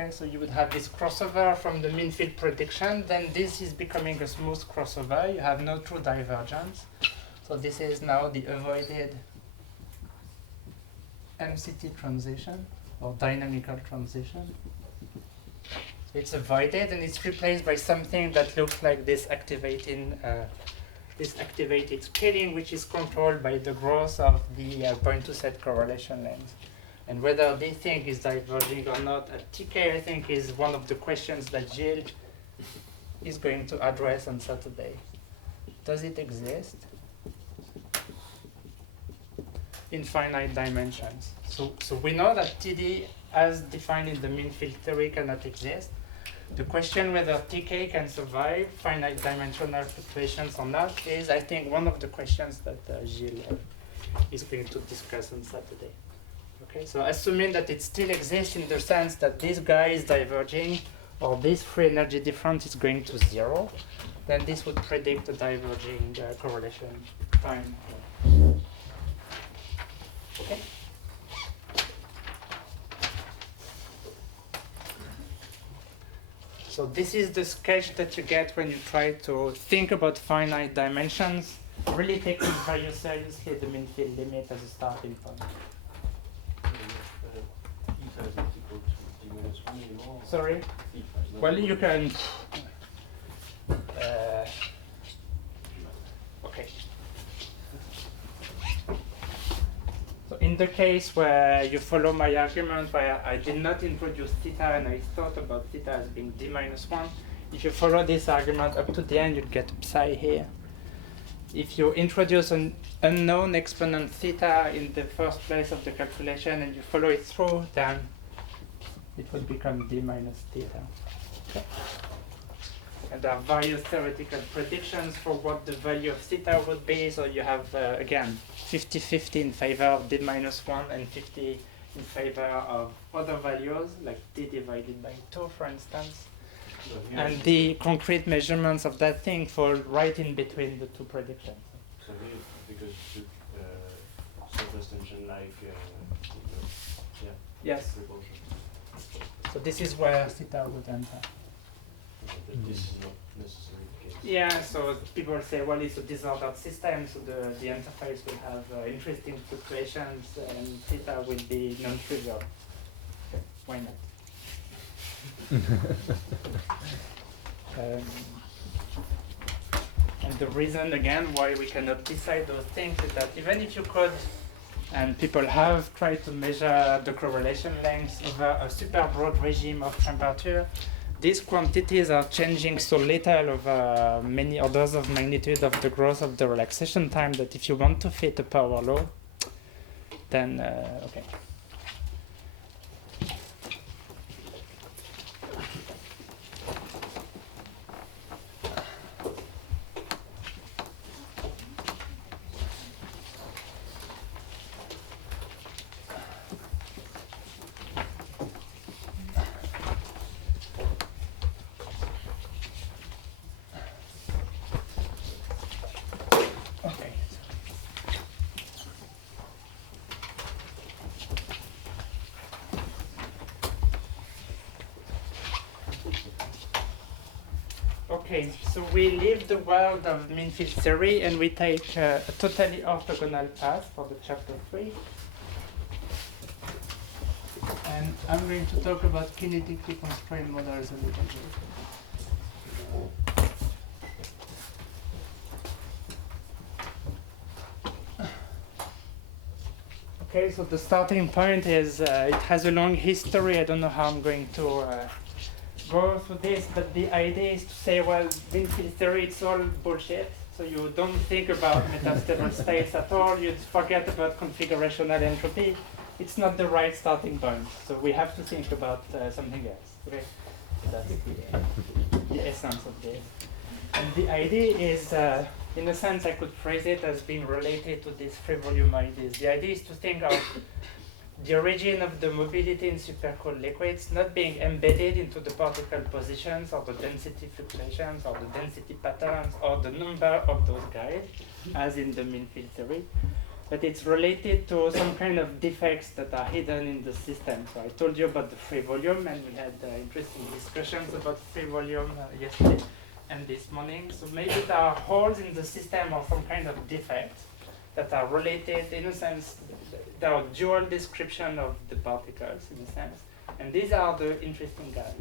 Okay, so you would have this crossover from the mean field prediction, then this is becoming a smooth crossover, you have no true divergence. So this is now the avoided MCT transition, or dynamical transition. So it's avoided and it's replaced by something that looks like this activated scaling, which is controlled by the growth of the point-to-set correlation length. And whether this thing is diverging or not at TK, I think, is one of the questions that Gilles is going to address on Saturday. Does it exist in finite dimensions? So we know that TD, as defined in the mean field theory, cannot exist. The question whether TK can survive finite dimensional fluctuations or not is, I think, one of the questions that Gilles is going to discuss on Saturday. Okay, so assuming that it still exists in the sense that this guy is diverging, or this free energy difference is going to 0, then this would predict a diverging correlation time. Okay. So this is the sketch that you get when you try to think about finite dimensions, really taking very seriously the mean field limit as a starting point. Sorry? Well, you can... okay. So in the case where you follow my argument, where I did not introduce theta and I thought about theta as being d minus 1, if you follow this argument up to the end, you'd get psi here. If you introduce an unknown exponent theta in the first place of the calculation and you follow it through, then it will become d minus theta. Okay. And there are various theoretical predictions for what the value of theta would be. So you have, again, 50-50 in favor of d minus 1 and 50 in favor of other values, like d divided by 2, for instance. And the concrete measurements of that thing fall right in between the two predictions. So here, because surface tension like, yeah. Yes. Repulsion. So this is where theta would enter. This is not necessarily the case. Yeah, so people say, well, it's a disordered system, so the interface will have interesting fluctuations, and theta will be non-trivial. Okay, why not? And the reason, again, why we cannot decide those things is that even if you could, and people have tried to measure the correlation lengths over a super broad regime of temperature, these quantities are changing so little over many orders of magnitude of the growth of the relaxation time that if you want to fit a power law, then, okay. Okay, so we leave the world of mean field theory and we take a totally orthogonal path for the chapter 3. And I'm going to talk about kinetically constrained models a little bit. Okay, so the starting point is, it has a long history. I don't know how I'm going to go through this, but the idea is to say, well, mean field theory, it's all bullshit. So you don't think about metastable states at all. You forget about configurational entropy. It's not the right starting point. So we have to think about something else. Okay, that's the essence of this. And the idea is, in a sense, I could phrase it as being related to these free volume ideas. The idea is to think of the origin of the mobility in supercooled liquids not being embedded into the particle positions or the density fluctuations or the density patterns or the number of those guys, as in the mean field theory, but it's related to some kind of defects that are hidden in the system. So I told you about the free volume, and we had interesting discussions about free volume yesterday and this morning. So maybe there are holes in the system or some kind of defects that are related, in a sense, there are dual description of the particles, in a sense. And these are the interesting guys.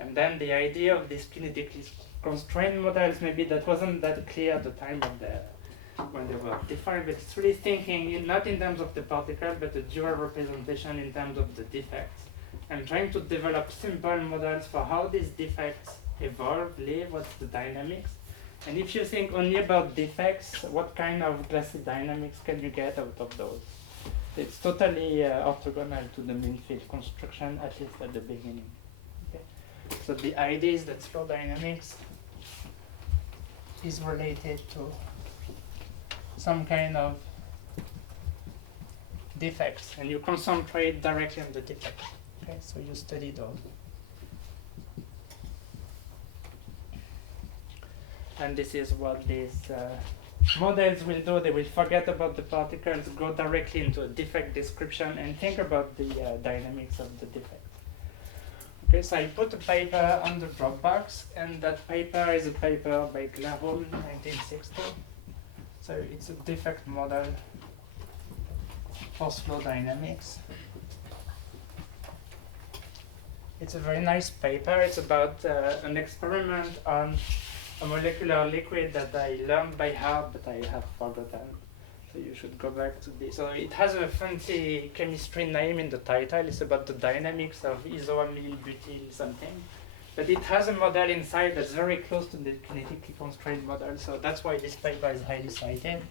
And then the idea of these kinetically constrained models, maybe that wasn't that clear at the time of when they were defined, but it's really thinking not in terms of the particle, but a dual representation in terms of the defects. And trying to develop simple models for how these defects evolve, live, what's the dynamics. And if you think only about defects, what kind of glassy dynamics can you get out of those? It's totally orthogonal to the mean field construction, at least at the beginning. Okay? So the idea is that flow dynamics is related to some kind of defects, and you concentrate directly on the defects. Okay, so you study those. And this is what these models will do. They will forget about the particles, go directly into a defect description, and think about the dynamics of the defect. Okay, so I put a paper on the Dropbox, and that paper is a paper by Glarom, 1960. So it's a defect model for flow dynamics. It's a very nice paper. It's about an experiment on a molecular liquid that I learned by heart, but I have forgotten. So you should go back to this. So it has a fancy chemistry name in the title. It's about the dynamics of isoamyl butyl something. But it has a model inside that's very close to the kinetically constrained model. So that's why this paper is highly cited,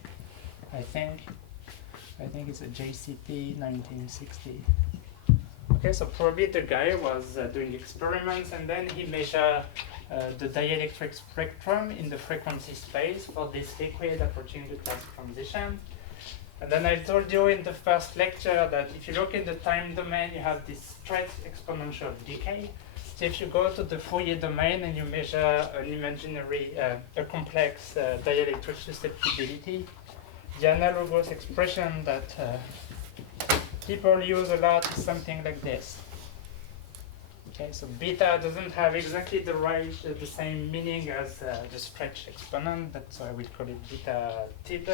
I think. I think it's a JCP 1960. Okay, so probably the guy was doing experiments, and then he measured the dielectric spectrum in the frequency space for this liquid approaching the class transition. And then I told you in the first lecture that if you look in the time domain, you have this straight exponential decay. So if you go to the Fourier domain and you measure an imaginary, a complex dielectric susceptibility, the analogous expression that people use a lot is something like this. Okay, so beta doesn't have exactly the same meaning as the stretch exponent, that's why we call it beta tib.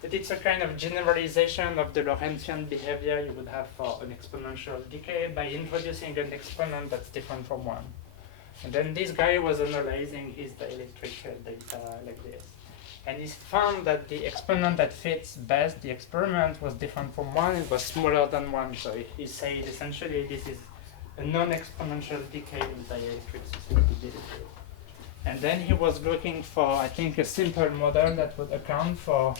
But it's a kind of generalization of the Lorentzian behavior you would have for an exponential decay by introducing an exponent that's different from 1. And then this guy was analyzing his dielectric data like this. And he found that the exponent that fits best the experiment was different from 1, it was smaller than 1. So he said essentially this is a non-exponential decay in dielectric susceptibility. And then he was looking for, I think, a simple model that would account for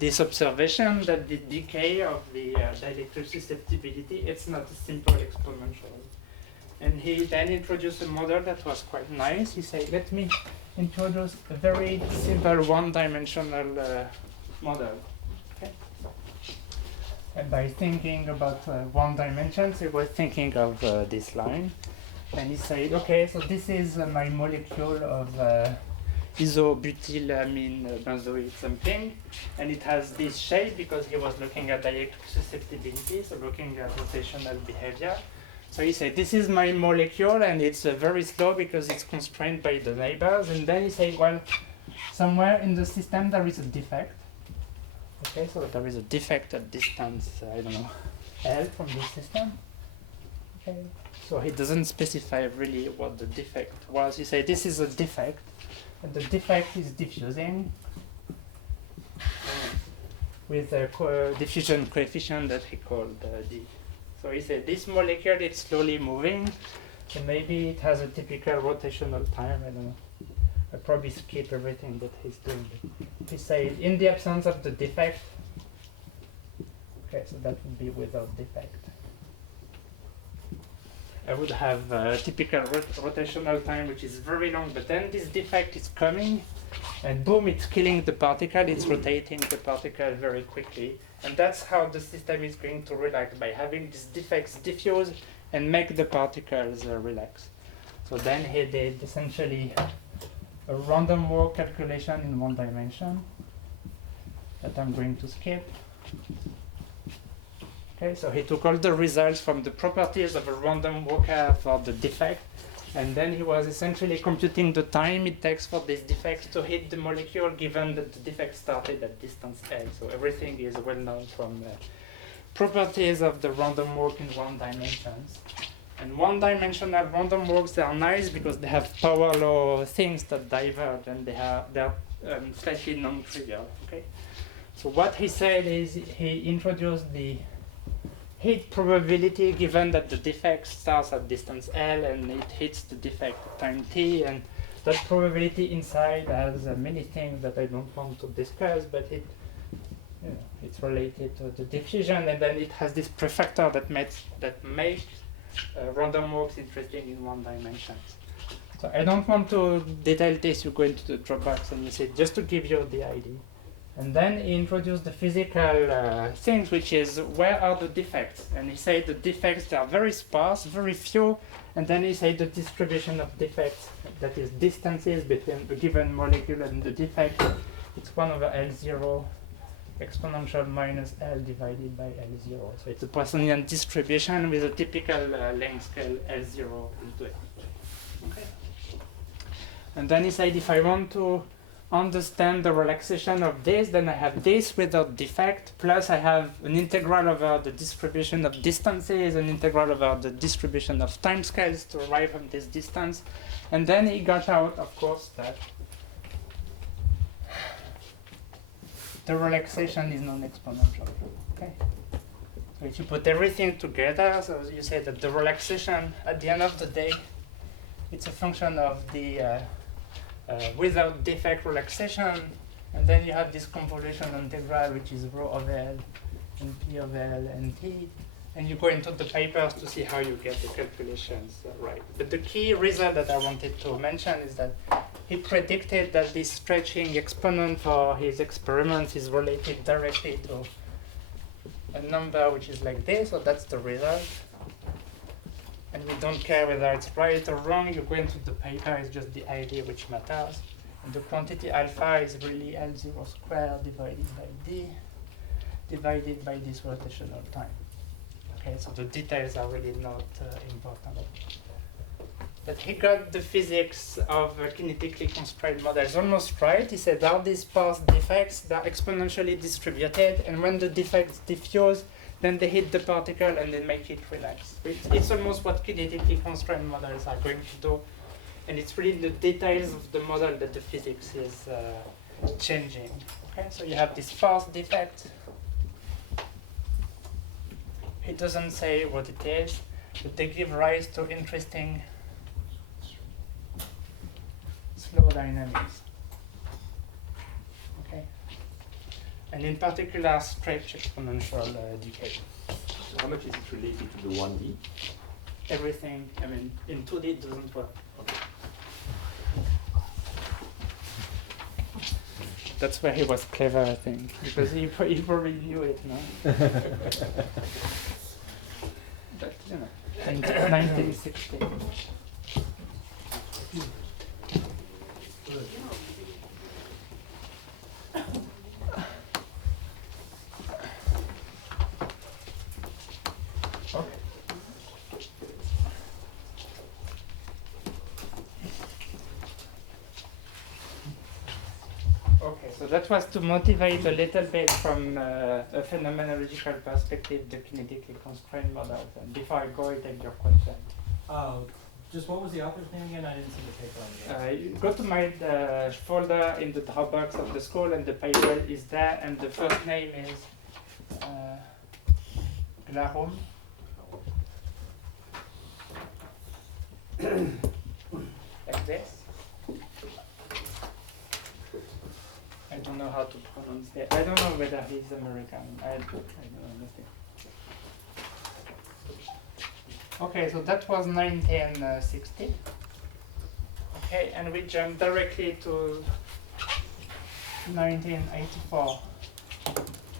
this observation that the decay of the dielectric susceptibility, it's not a simple exponential. And he then introduced a model that was quite nice. He said, let me introduce a very simple one-dimensional model. Okay? And by thinking about one dimensions, he was thinking of this line. And he said, okay, so this is my molecule of isobutylamine benzoate something. And it has this shape because he was looking at dielectric susceptibility, so looking at rotational behavior. So he said, this is my molecule, and it's very slow because it's constrained by the neighbors. And then he said, well, somewhere in the system there is a defect. Okay, so there is a defect at distance, I don't know, L from this system. Okay, so he doesn't specify really what the defect was. He said, this is a defect, and the defect is diffusing with a diffusion coefficient that he called D. So he said, this molecule is slowly moving, and maybe it has a typical rotational time, I don't know. I'll probably skip everything that he's doing. He said, in the absence of the defect, okay, so that would be without defect. I would have a typical rotational time, which is very long, but then this defect is coming, and boom, it's killing the particle, it's rotating the particle very quickly. And that's how the system is going to relax, by having these defects diffuse and make the particles relax. So then he did essentially a random walk calculation in one dimension that that I'm going to skip. Okay, so he took all the results from the properties of a random walker for the defect, and then he was essentially computing the time it takes for this defect to hit the molecule, given that the defect started at distance L. So everything is well known from properties of the random walk in one dimensions. And one-dimensional random walks, they are nice because they have power law things that diverge, and they're slightly non-trivial. Okay. So what he said is he introduced the hit probability given that the defect starts at distance L and it hits the defect at time t, and that probability inside has many things that I don't want to discuss, but it's related to the diffusion, and then it has this prefactor that makes random walks interesting in one dimension. So I don't want to detail this. You go into the Dropbox and you see, just to give you the idea. And then he introduced the physical things, which is where are the defects? And he said the defects, they are very sparse, very few. And then he said the distribution of defects, that is distances between a given molecule and the defect, it's 1 over L0 exponential minus L divided by L0. So it's a Poissonian distribution with a typical length scale L0 into it. Okay. And then he said if I want to understand the relaxation of this, then I have this without defect, plus I have an integral over the distribution of distances, an integral over the distribution of timescales to arrive at this distance. And then he got out, of course, that the relaxation is non-exponential. Okay. So if you put everything together, so you say that the relaxation at the end of the day, it's a function of the without defect relaxation, and then you have this convolution integral, which is rho of L and P of L and T, and you go into the papers to see how you get the calculations right. But the key result that I wanted to mention is that he predicted that this stretching exponent for his experiments is related directly to a number which is like this, so that's the result. And we don't care whether it's right or wrong. You go into the paper, it's just the idea which matters. And the quantity alpha is really L0 squared divided by D, divided by this rotational time. Okay, so the details are really not important. But he got the physics of kinetically constrained models almost right. He said, are these sparse defects? They're exponentially distributed, and when the defects diffuse, then they hit the particle and they make it relax. It's almost what kinetically constrained models are going to do. And it's really the details of the model that the physics is changing. Okay, so you have this sparse defect. It doesn't say what it is, but they give rise to interesting slow dynamics. Okay. And in particular, stretch exponential decay. So how much is it related to the 1D? Everything, I mean, in 2D it doesn't work. Okay. That's why he was clever, I think, because he probably knew it, no? But, you know, in 1960. Okay, so that was to motivate a little bit from a phenomenological perspective the kinetically constrained models. And before I go, I take your question. Just what was the author's name again? I didn't see the paper on it. You go to my folder in the Dropbox of the school, and the paper is there, and the first name is Glarum. Like this. I don't know how to pronounce it. I don't know whether he's American. I don't understand. Okay, so that was 1960. Okay, and we jump directly to 1984.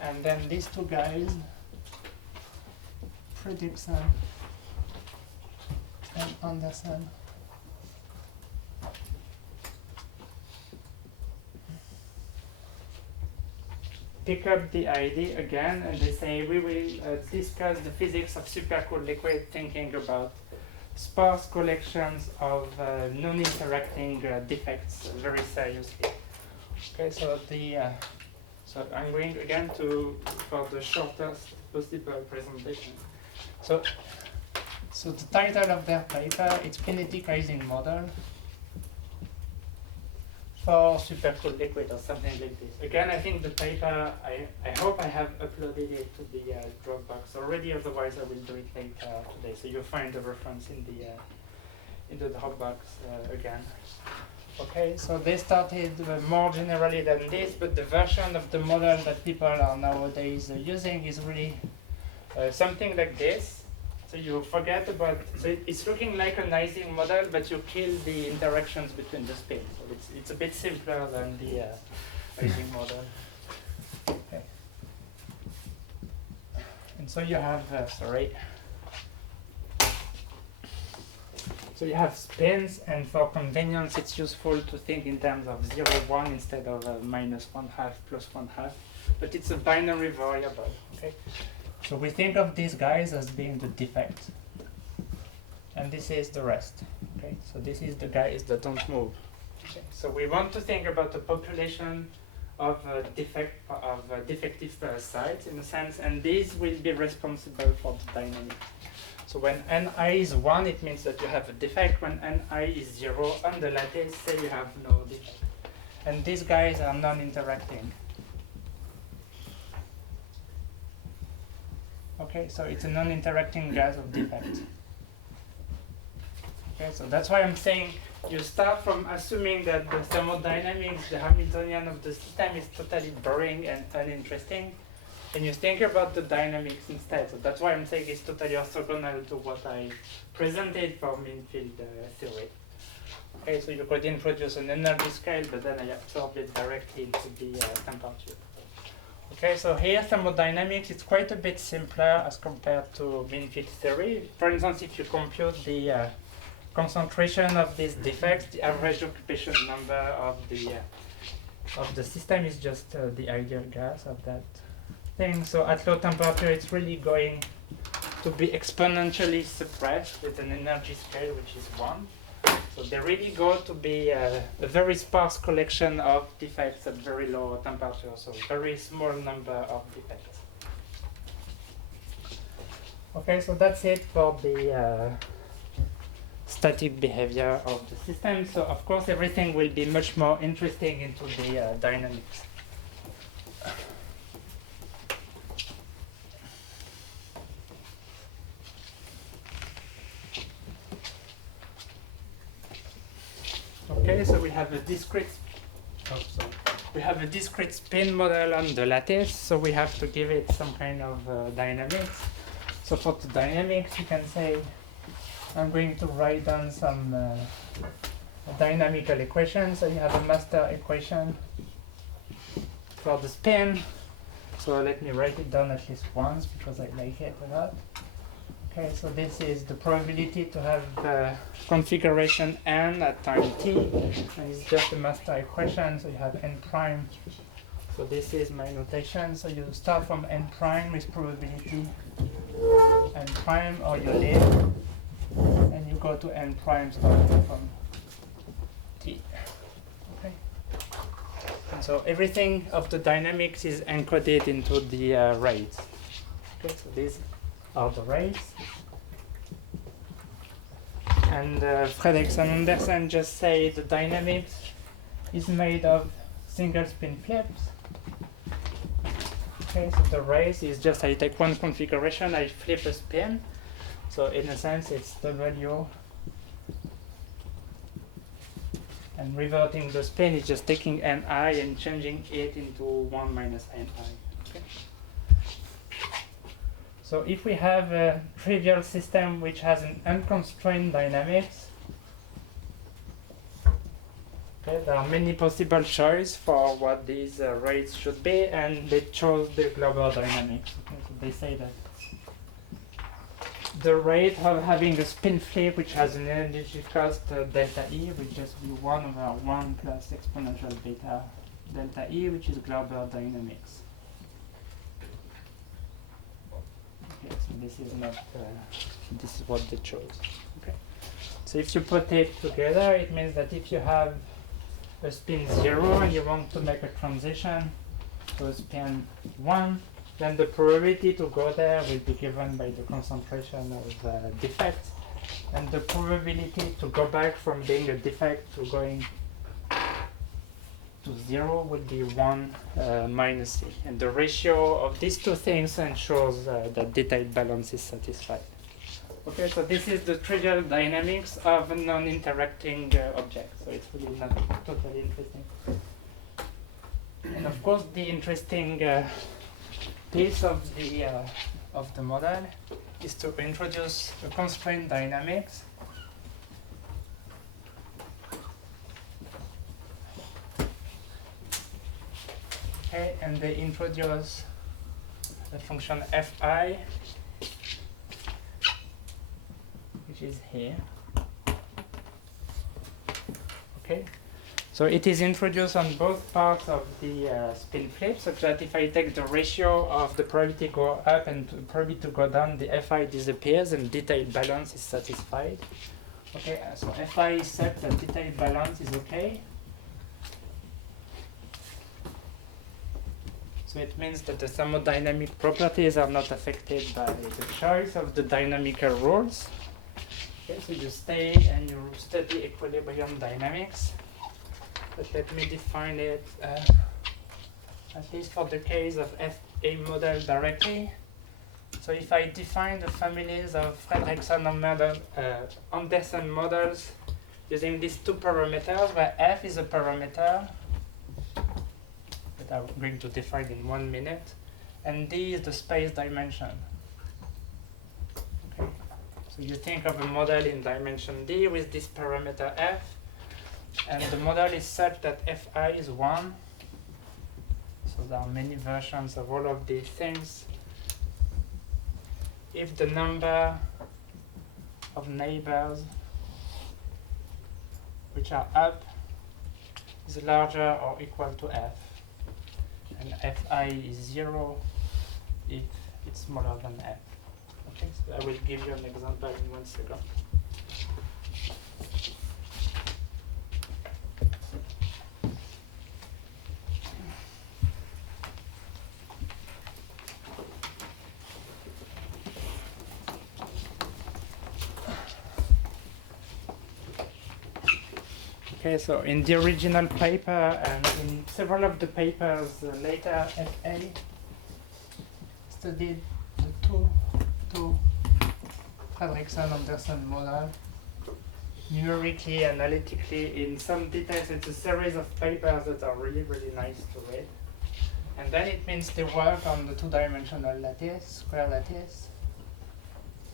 And then these two guys, Fredrickson and Anderson, pick up the idea again, and they say we will discuss the physics of supercooled liquid, thinking about sparse collections of non-interacting defects very seriously. Okay, so so I'm going again for the shortest possible presentation. So the title of their paper is Kinetic Ising Model for supercooled liquid or something like this. Again, I think the paper, I hope I have uploaded it to the Dropbox already, otherwise I will do it later today. So you'll find the reference in the Dropbox again. Okay, so they started more generally than this, but the version of the model that people are nowadays using is really something like this. So you forget about, so it's looking like an Ising model, but you kill the interactions between the spins. So it's a bit simpler than the Ising model. Okay. And so you have, so you have spins, and for convenience, it's useful to think in terms of 0, 1 instead of -1/2, +1/2. But it's a binary variable. Okay. So we think of these guys as being the defect, and this is the rest. Okay, so this is the guys that don't move. Okay. So we want to think about the population of defective sites in a sense, and these will be responsible for the dynamic. So when Ni is 1, it means that you have a defect. When Ni is 0 on the lattice, say you have no defect, and these guys are non-interacting. Okay, so it's a non-interacting gas of defect. Okay, so that's why I'm saying you start from assuming that the thermodynamics, the Hamiltonian of the system, is totally boring and uninteresting, and you think about the dynamics instead. So that's why I'm saying it's totally orthogonal to what I presented for mean field theory. Okay, so you could introduce an energy scale, but then I absorb it directly into the temperature. Okay, so here thermodynamics is quite a bit simpler as compared to mean field theory. For instance, if you compute the concentration of these defects, the average occupation number of the system is just the ideal gas of that thing. So at low temperature, it's really going to be exponentially suppressed with an energy scale which is 1. So they really go to be a very sparse collection of defects at very low temperature, so very small number of defects. Okay, so that's it for the static behavior of the system. So of course everything will be much more interesting into the dynamics. Okay, so we have a discrete spin model on the lattice, so we have to give it some kind of dynamics. So for the dynamics, you can say I'm going to write down some dynamical equations. So you have a master equation for the spin. So let me write it down at least once because I like it a lot. Okay, so this is the probability to have the configuration n at time t, and it's just a master equation, so you have n prime. So this is my notation, so you start from n prime with probability n prime, or you leave, and you go to n prime starting from t. Okay. And so everything of the dynamics is encoded into the rates. Okay, so these are the rates. And Fredrickson and Anderson just say the dynamics is made of single spin flips. Okay, so the race is just I take one configuration, I flip a spin. So in a sense it's W. And reverting the spin is just taking Ni and changing it into 1 minus Ni. Okay. So if we have a trivial system which has an unconstrained dynamics, okay, there are many possible choices for what these rates should be, and they chose the global dynamics. Okay, so they say that the rate of having a spin flip which has an energy cost delta E will just be 1 over 1 plus exponential beta delta E, which is global dynamics. Yes, this is not. This is what they chose. Okay. So if you put it together, it means that if you have a spin 0 and you want to make a transition to a spin 1, then the probability to go there will be given by the concentration of defects, and the probability to go back from being a defect to going to 0 will be 1 minus C. And the ratio of these two things ensures that detailed balance is satisfied. Okay, so this is the trivial dynamics of a non-interacting object. So it's really not totally interesting. And of course, the interesting piece of the model is to introduce a constraint dynamics. Okay, and they introduce the function fi, which is here. Okay, so it is introduced on both parts of the spin flip, such that if I take the ratio of the probability to go up and the probability to go down, the fi disappears and detailed balance is satisfied. Okay, so fi is such that detailed balance is okay. So it means that the thermodynamic properties are not affected by the choice of the dynamical rules. Okay, so you stay and you study equilibrium dynamics. But let me define it, at least for the case of FA model directly. So if I define the families of Fredrickson-Anderson models using these two parameters, where F is a parameter, I'm going to define in 1 minute, and D is the space dimension. Okay. So you think of a model in dimension D with this parameter F, and the model is such that Fi is 1. So there are many versions of all of these things. If the number of neighbors which are up is larger or equal to F, and Fi is 0 if it's smaller than F. Okay, so I will give you an example in 1 second. Okay, so in the original paper and in several of the papers later, FA studied the two Fredrickson-Anderson model numerically, analytically, in some details. It's a series of papers that are really, really nice to read. And then it means they work on the two-dimensional lattice, square lattice,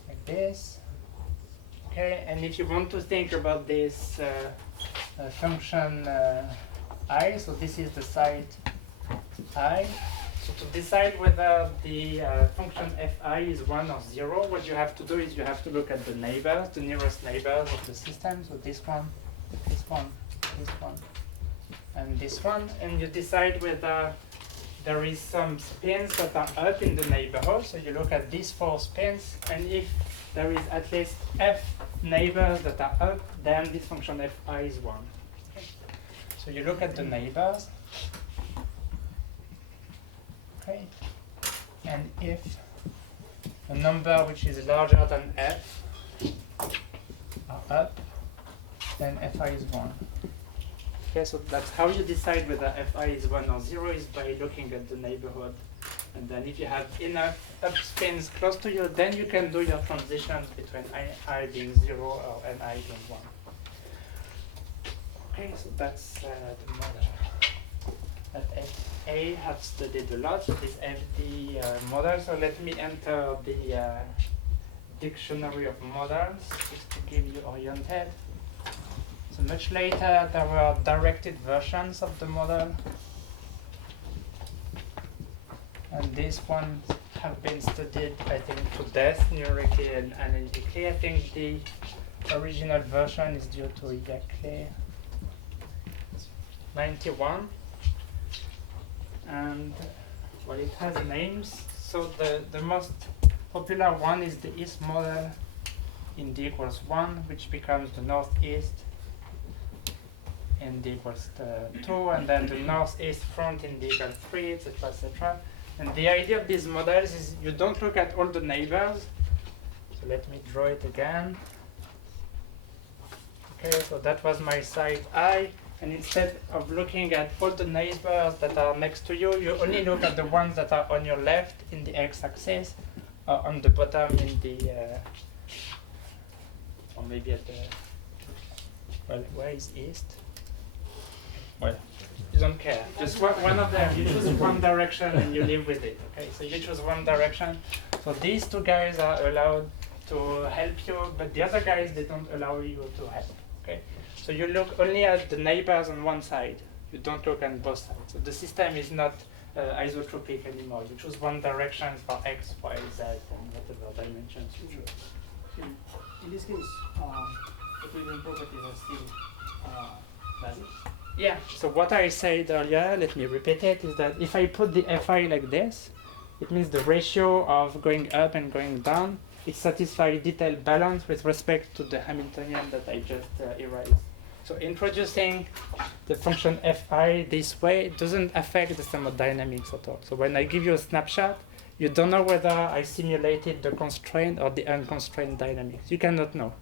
like this. Okay, and if you want to think about this function I, so this is the site I. So to decide whether the function fi is 1 or 0, what you have to do is you have to look at the neighbors, the nearest neighbors of the system. So this one, this one, this one, and this one, and you decide whether there is some spins that are up in the neighborhood. So you look at these 4 spins, and if there is at least f neighbors that are up, then this function fi is 1. Okay. So you look at the neighbors. Okay. And if a number which is larger than f are up, then fi is 1. Okay, so that's how you decide whether fi is 1 or 0, is by looking at the neighborhood. And then if you have enough up spins close to you, then you can do your transitions between I being 0 or ni being 1. Okay, so that's the model that FA have studied a lot, so this FD model. So let me enter the dictionary of models, just to give you oriented. So much later, there were directed versions of the model. And these ones have been studied, I think, to death, numerically and analytically. I think the original version is due to exactly 91. And well, it has names. So the most popular one is the east model in d equals 1, which becomes the northeast in d equals 2, and then the northeast front in d equals 3, etc., etc. And the idea of these models is you don't look at all the neighbors. So let me draw it again. Okay, so that was my site I, and instead of looking at all the neighbors that are next to you, you only look at the ones that are on your left in the x-axis, or on the bottom in the, or maybe at the, well, where is east? Well, you don't care. Just one of them. You choose one direction and you live with it. Okay, so you choose one direction. So these two guys are allowed to help you, but the other guys, they don't allow you to help. Okay, so you look only at the neighbors on one side. You don't look on both sides. So the system is not isotropic anymore. You choose one direction for x, y, z, and whatever dimensions you choose. In this case, Euclidean properties are still valid. Yeah, so what I said earlier, let me repeat it, is that if I put the Fi like this, it means the ratio of going up and going down, it satisfies detailed balance with respect to the Hamiltonian that I just erased. So introducing the function Fi this way doesn't affect the thermodynamics at all. So when I give you a snapshot, you don't know whether I simulated the constraint or the unconstrained dynamics. You cannot know.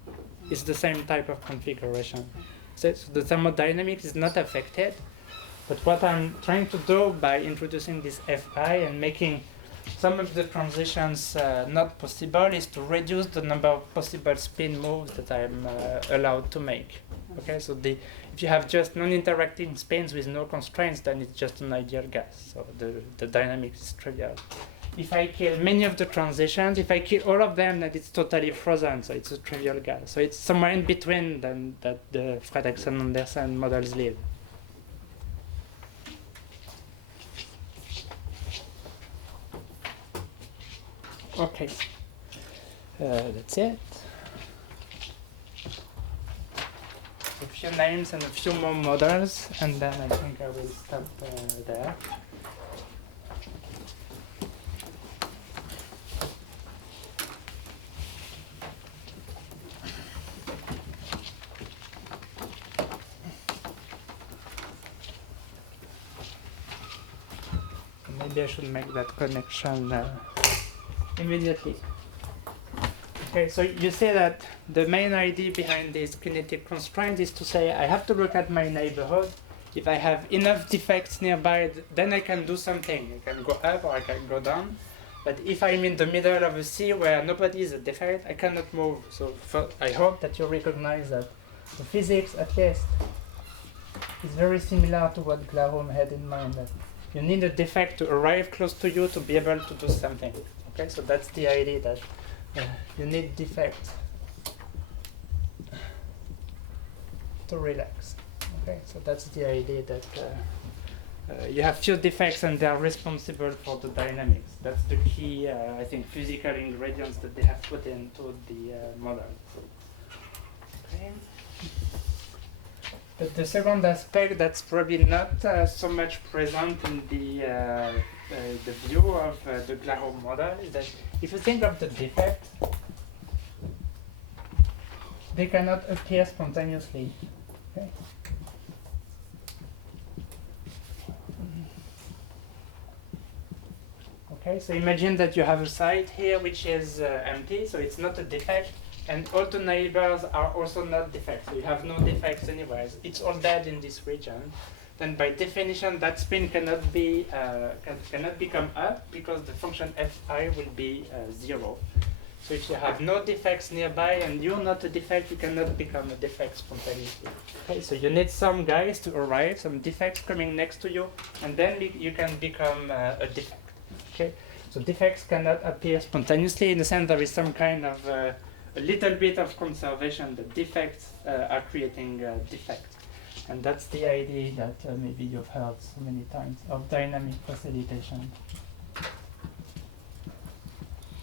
It's the same type of configuration. So the thermodynamics is not affected, but what I'm trying to do by introducing this Fi and making some of the transitions not possible is to reduce the number of possible spin moves that I'm allowed to make. Okay, so if you have just non-interacting spins with no constraints, then it's just an ideal gas. So the dynamics is trivial. If I kill many of the transitions, if I kill all of them, then it's totally frozen, so it's a trivial gas. So it's somewhere in between than that the Fredrickson-Anderson models live. Okay, that's it. A few names and a few more models, and then I think I will stop there. Maybe I should make that connection immediately. Okay, so you say that the main idea behind this kinetic constraint is to say I have to look at my neighborhood. If I have enough defects nearby, then I can do something. I can go up or I can go down. But if I'm in the middle of a sea where nobody is a defect, I cannot move. So I hope that you recognize that the physics, at least, is very similar to what Glarom had in mind. That you need a defect to arrive close to you to be able to do something. Okay, so that's the idea that you need defects to relax. Okay, so that's the idea that you have few defects and they are responsible for the dynamics. That's the key, I think, physical ingredients that they have put into the model. Okay. But the second aspect that's probably not so much present in the view of the Glarom model is that if you think of the defect, they cannot appear spontaneously. Okay? Okay, so imagine that you have a site here which is empty, so it's not a defect. And all the neighbors are also not defects. So you have no defects anywhere. It's all dead in this region. Then by definition, that spin cannot be cannot become up because the function Fi will be 0. So if you have no defects nearby and you're not a defect, you cannot become a defect spontaneously. Okay, so you need some guys to arrive, some defects coming next to you, and then you can become a defect. Okay, so defects cannot appear spontaneously. In the sense, there is some kind of a little bit of conservation. The defects are creating defects. And that's the idea that maybe you've heard so many times of dynamic facilitation.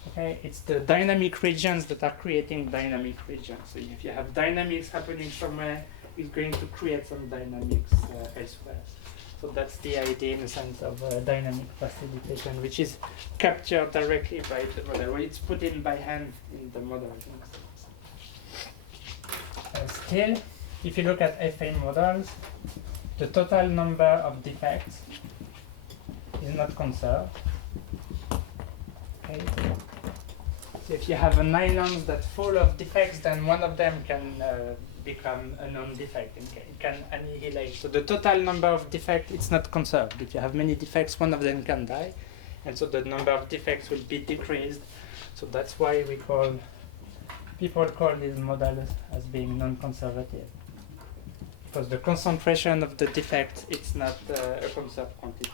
Okay, it's the dynamic regions that are creating dynamic regions. So if you have dynamics happening somewhere, it's going to create some dynamics elsewhere. So that's the idea in the sense of dynamic facilitation, which is captured directly by the model. When it's put in by hand in the model. Still, if you look at FA models, the total number of defects is not conserved. Okay. So if you have a nylon that's full of defects, then one of them can become a non-defect. It can annihilate. So the total number of defects, it's not conserved. If you have many defects, one of them can die. And so the number of defects will be decreased. So that's why people call these models as being non-conservative. Because the concentration of the defect, it's not a conserved quantity.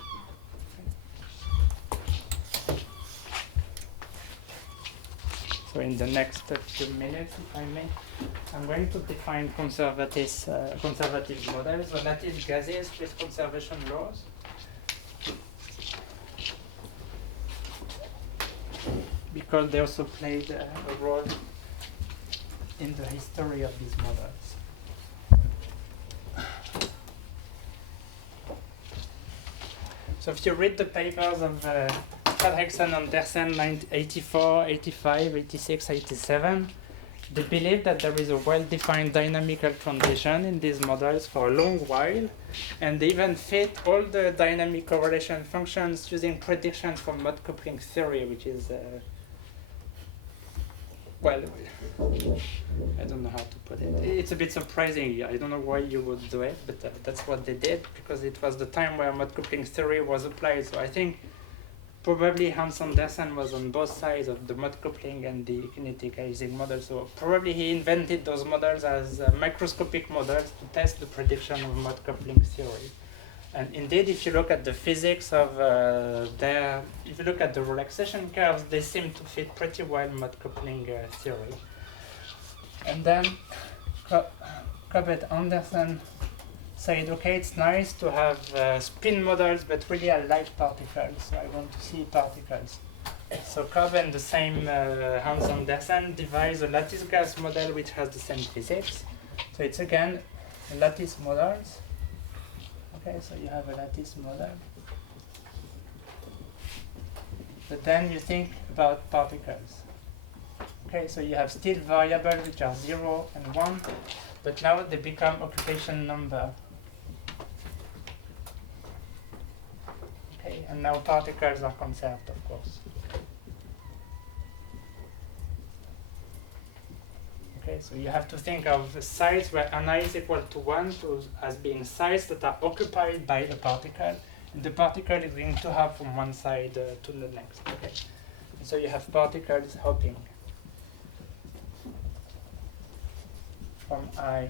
So in the next few minutes, if I may, I'm going to define conservative models, or lattice gases with conservation laws. Because they also played a role in the history of these models. So if you read the papers of Fredriksson, Andersen, 1984, 85, 86, 87, they believe that there is a well-defined dynamical transition in these models for a long while, and they even fit all the dynamic correlation functions using predictions from mode coupling theory, which is, well, I don't know how to put it. It's a bit surprising. I don't know why you would do it, but that's what they did, because it was the time where mode coupling theory was applied. So I think probably Hans Andersen was on both sides of the mode coupling and the kinetic Ising model. So probably he invented those models as microscopic models to test the prediction of mode coupling theory. And indeed, if you look at the physics of if you look at the relaxation curves, they seem to fit pretty well mode coupling theory. And then Cobbett-Andersen said, okay, it's nice to have spin models, but really I like particles, so I want to see particles. So Cobb and the same Hans Andersen devised a lattice gas model which has the same physics. So it's again lattice models. Okay, so you have a lattice model. But then you think about particles. Okay, so you have still variables which are 0 and 1, but now they become occupation number. Okay, and now particles are conserved, of course. Okay, so you have to think of the size where n is equal to 1 as being size that are occupied by a particle, and the particle is going to hop from one side to the next. Okay, and so you have particles hopping from I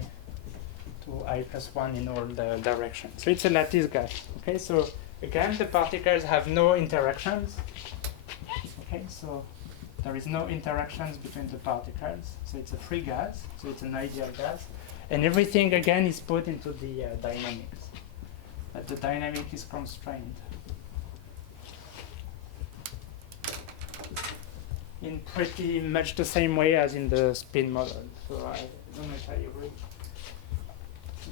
to I plus 1 in all the directions. So it's a lattice gas. Okay, so again, the particles have no interactions. Okay, so there is no interactions between the particles. So it's a free gas, so it's an ideal gas. And everything, again, is put into the dynamics. But the dynamic is constrained. In pretty much the same way as in the spin model. So I don't know if I agree.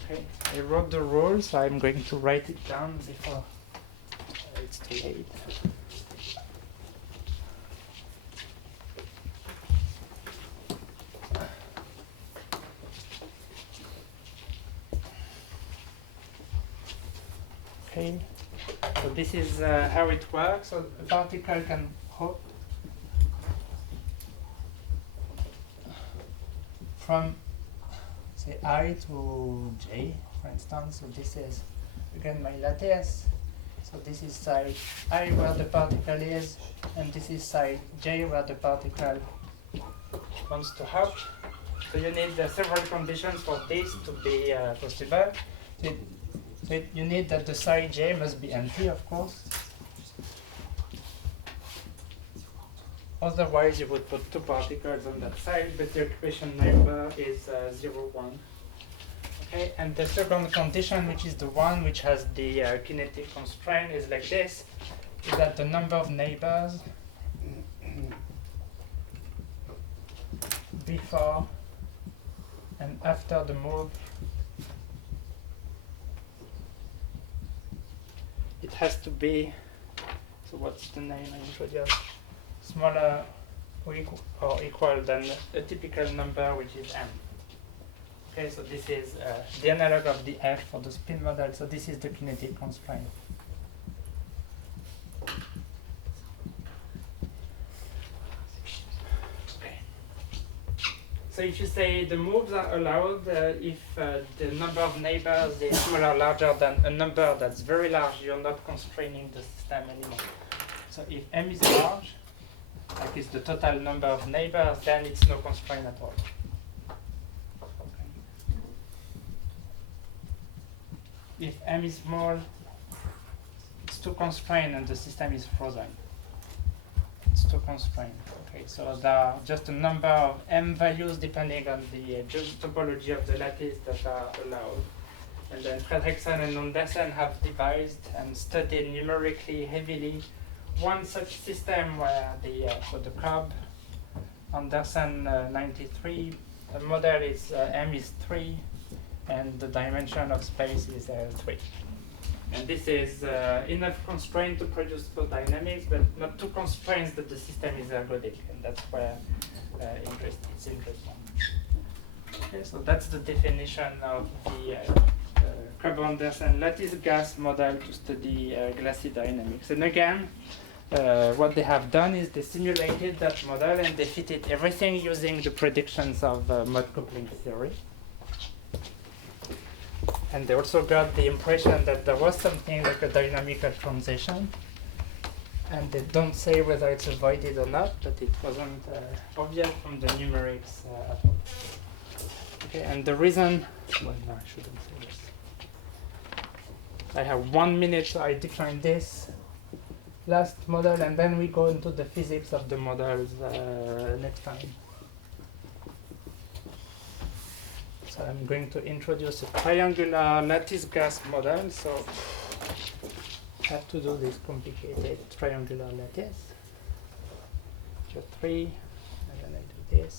Okay, I wrote the rules, so I'm going to write it down before it's too late. Okay, so this is how it works. So a particle can hop from, say, I to J, for instance. So this is, again, my lattice. So this is side I where the particle is, and this is side J where the particle wants to hop. So you need several conditions for this to be possible. So you need that the side J must be empty, of course. Otherwise, you would put two particles on that side, but the occupation number is 0, 1. Okay, and the second condition, which is the one which has the kinetic constraint, is like this: is that the number of neighbors before and after the move it has to be, so what's the name I introduced? Smaller or equal than a typical number, which is m. Okay, so this is the analog of the F for the spin model, so this is the kinetic constraint. So if you say the moves are allowed if the number of neighbors is smaller or larger than a number that's very large, you're not constraining the system anymore. So if m is large, like it's the total number of neighbors, then it's no constraint at all. Okay. If m is small, it's too constrained and the system is frozen. It's too constrained. Okay, so there are just a number of m values depending on the topology of the lattice that are allowed. And then Fredrickson and Andersen have devised and studied numerically heavily one such system where for the Cobb, Andersen 93, the model is m is 3 and the dimension of space is 3. And this is enough constraint to produce flow dynamics, but not too constraints that the system is ergodic, and that's where it's interesting. Okay, so that's the definition of the Cobb-Andersen lattice gas model to study glassy dynamics. And again, what they have done is they simulated that model and they fitted everything using the predictions of mode coupling theory. And they also got the impression that there was something like a dynamical transition. And they don't say whether it's avoided or not, but it wasn't obvious from the numerics at all. Okay, and the reason, well, no, I shouldn't say this. I have 1 minute, so I define this last model, and then we go into the physics of the models next time. So I'm going to introduce a triangular lattice gas model. So I have to do this complicated triangular lattice. So 3, and then I do this.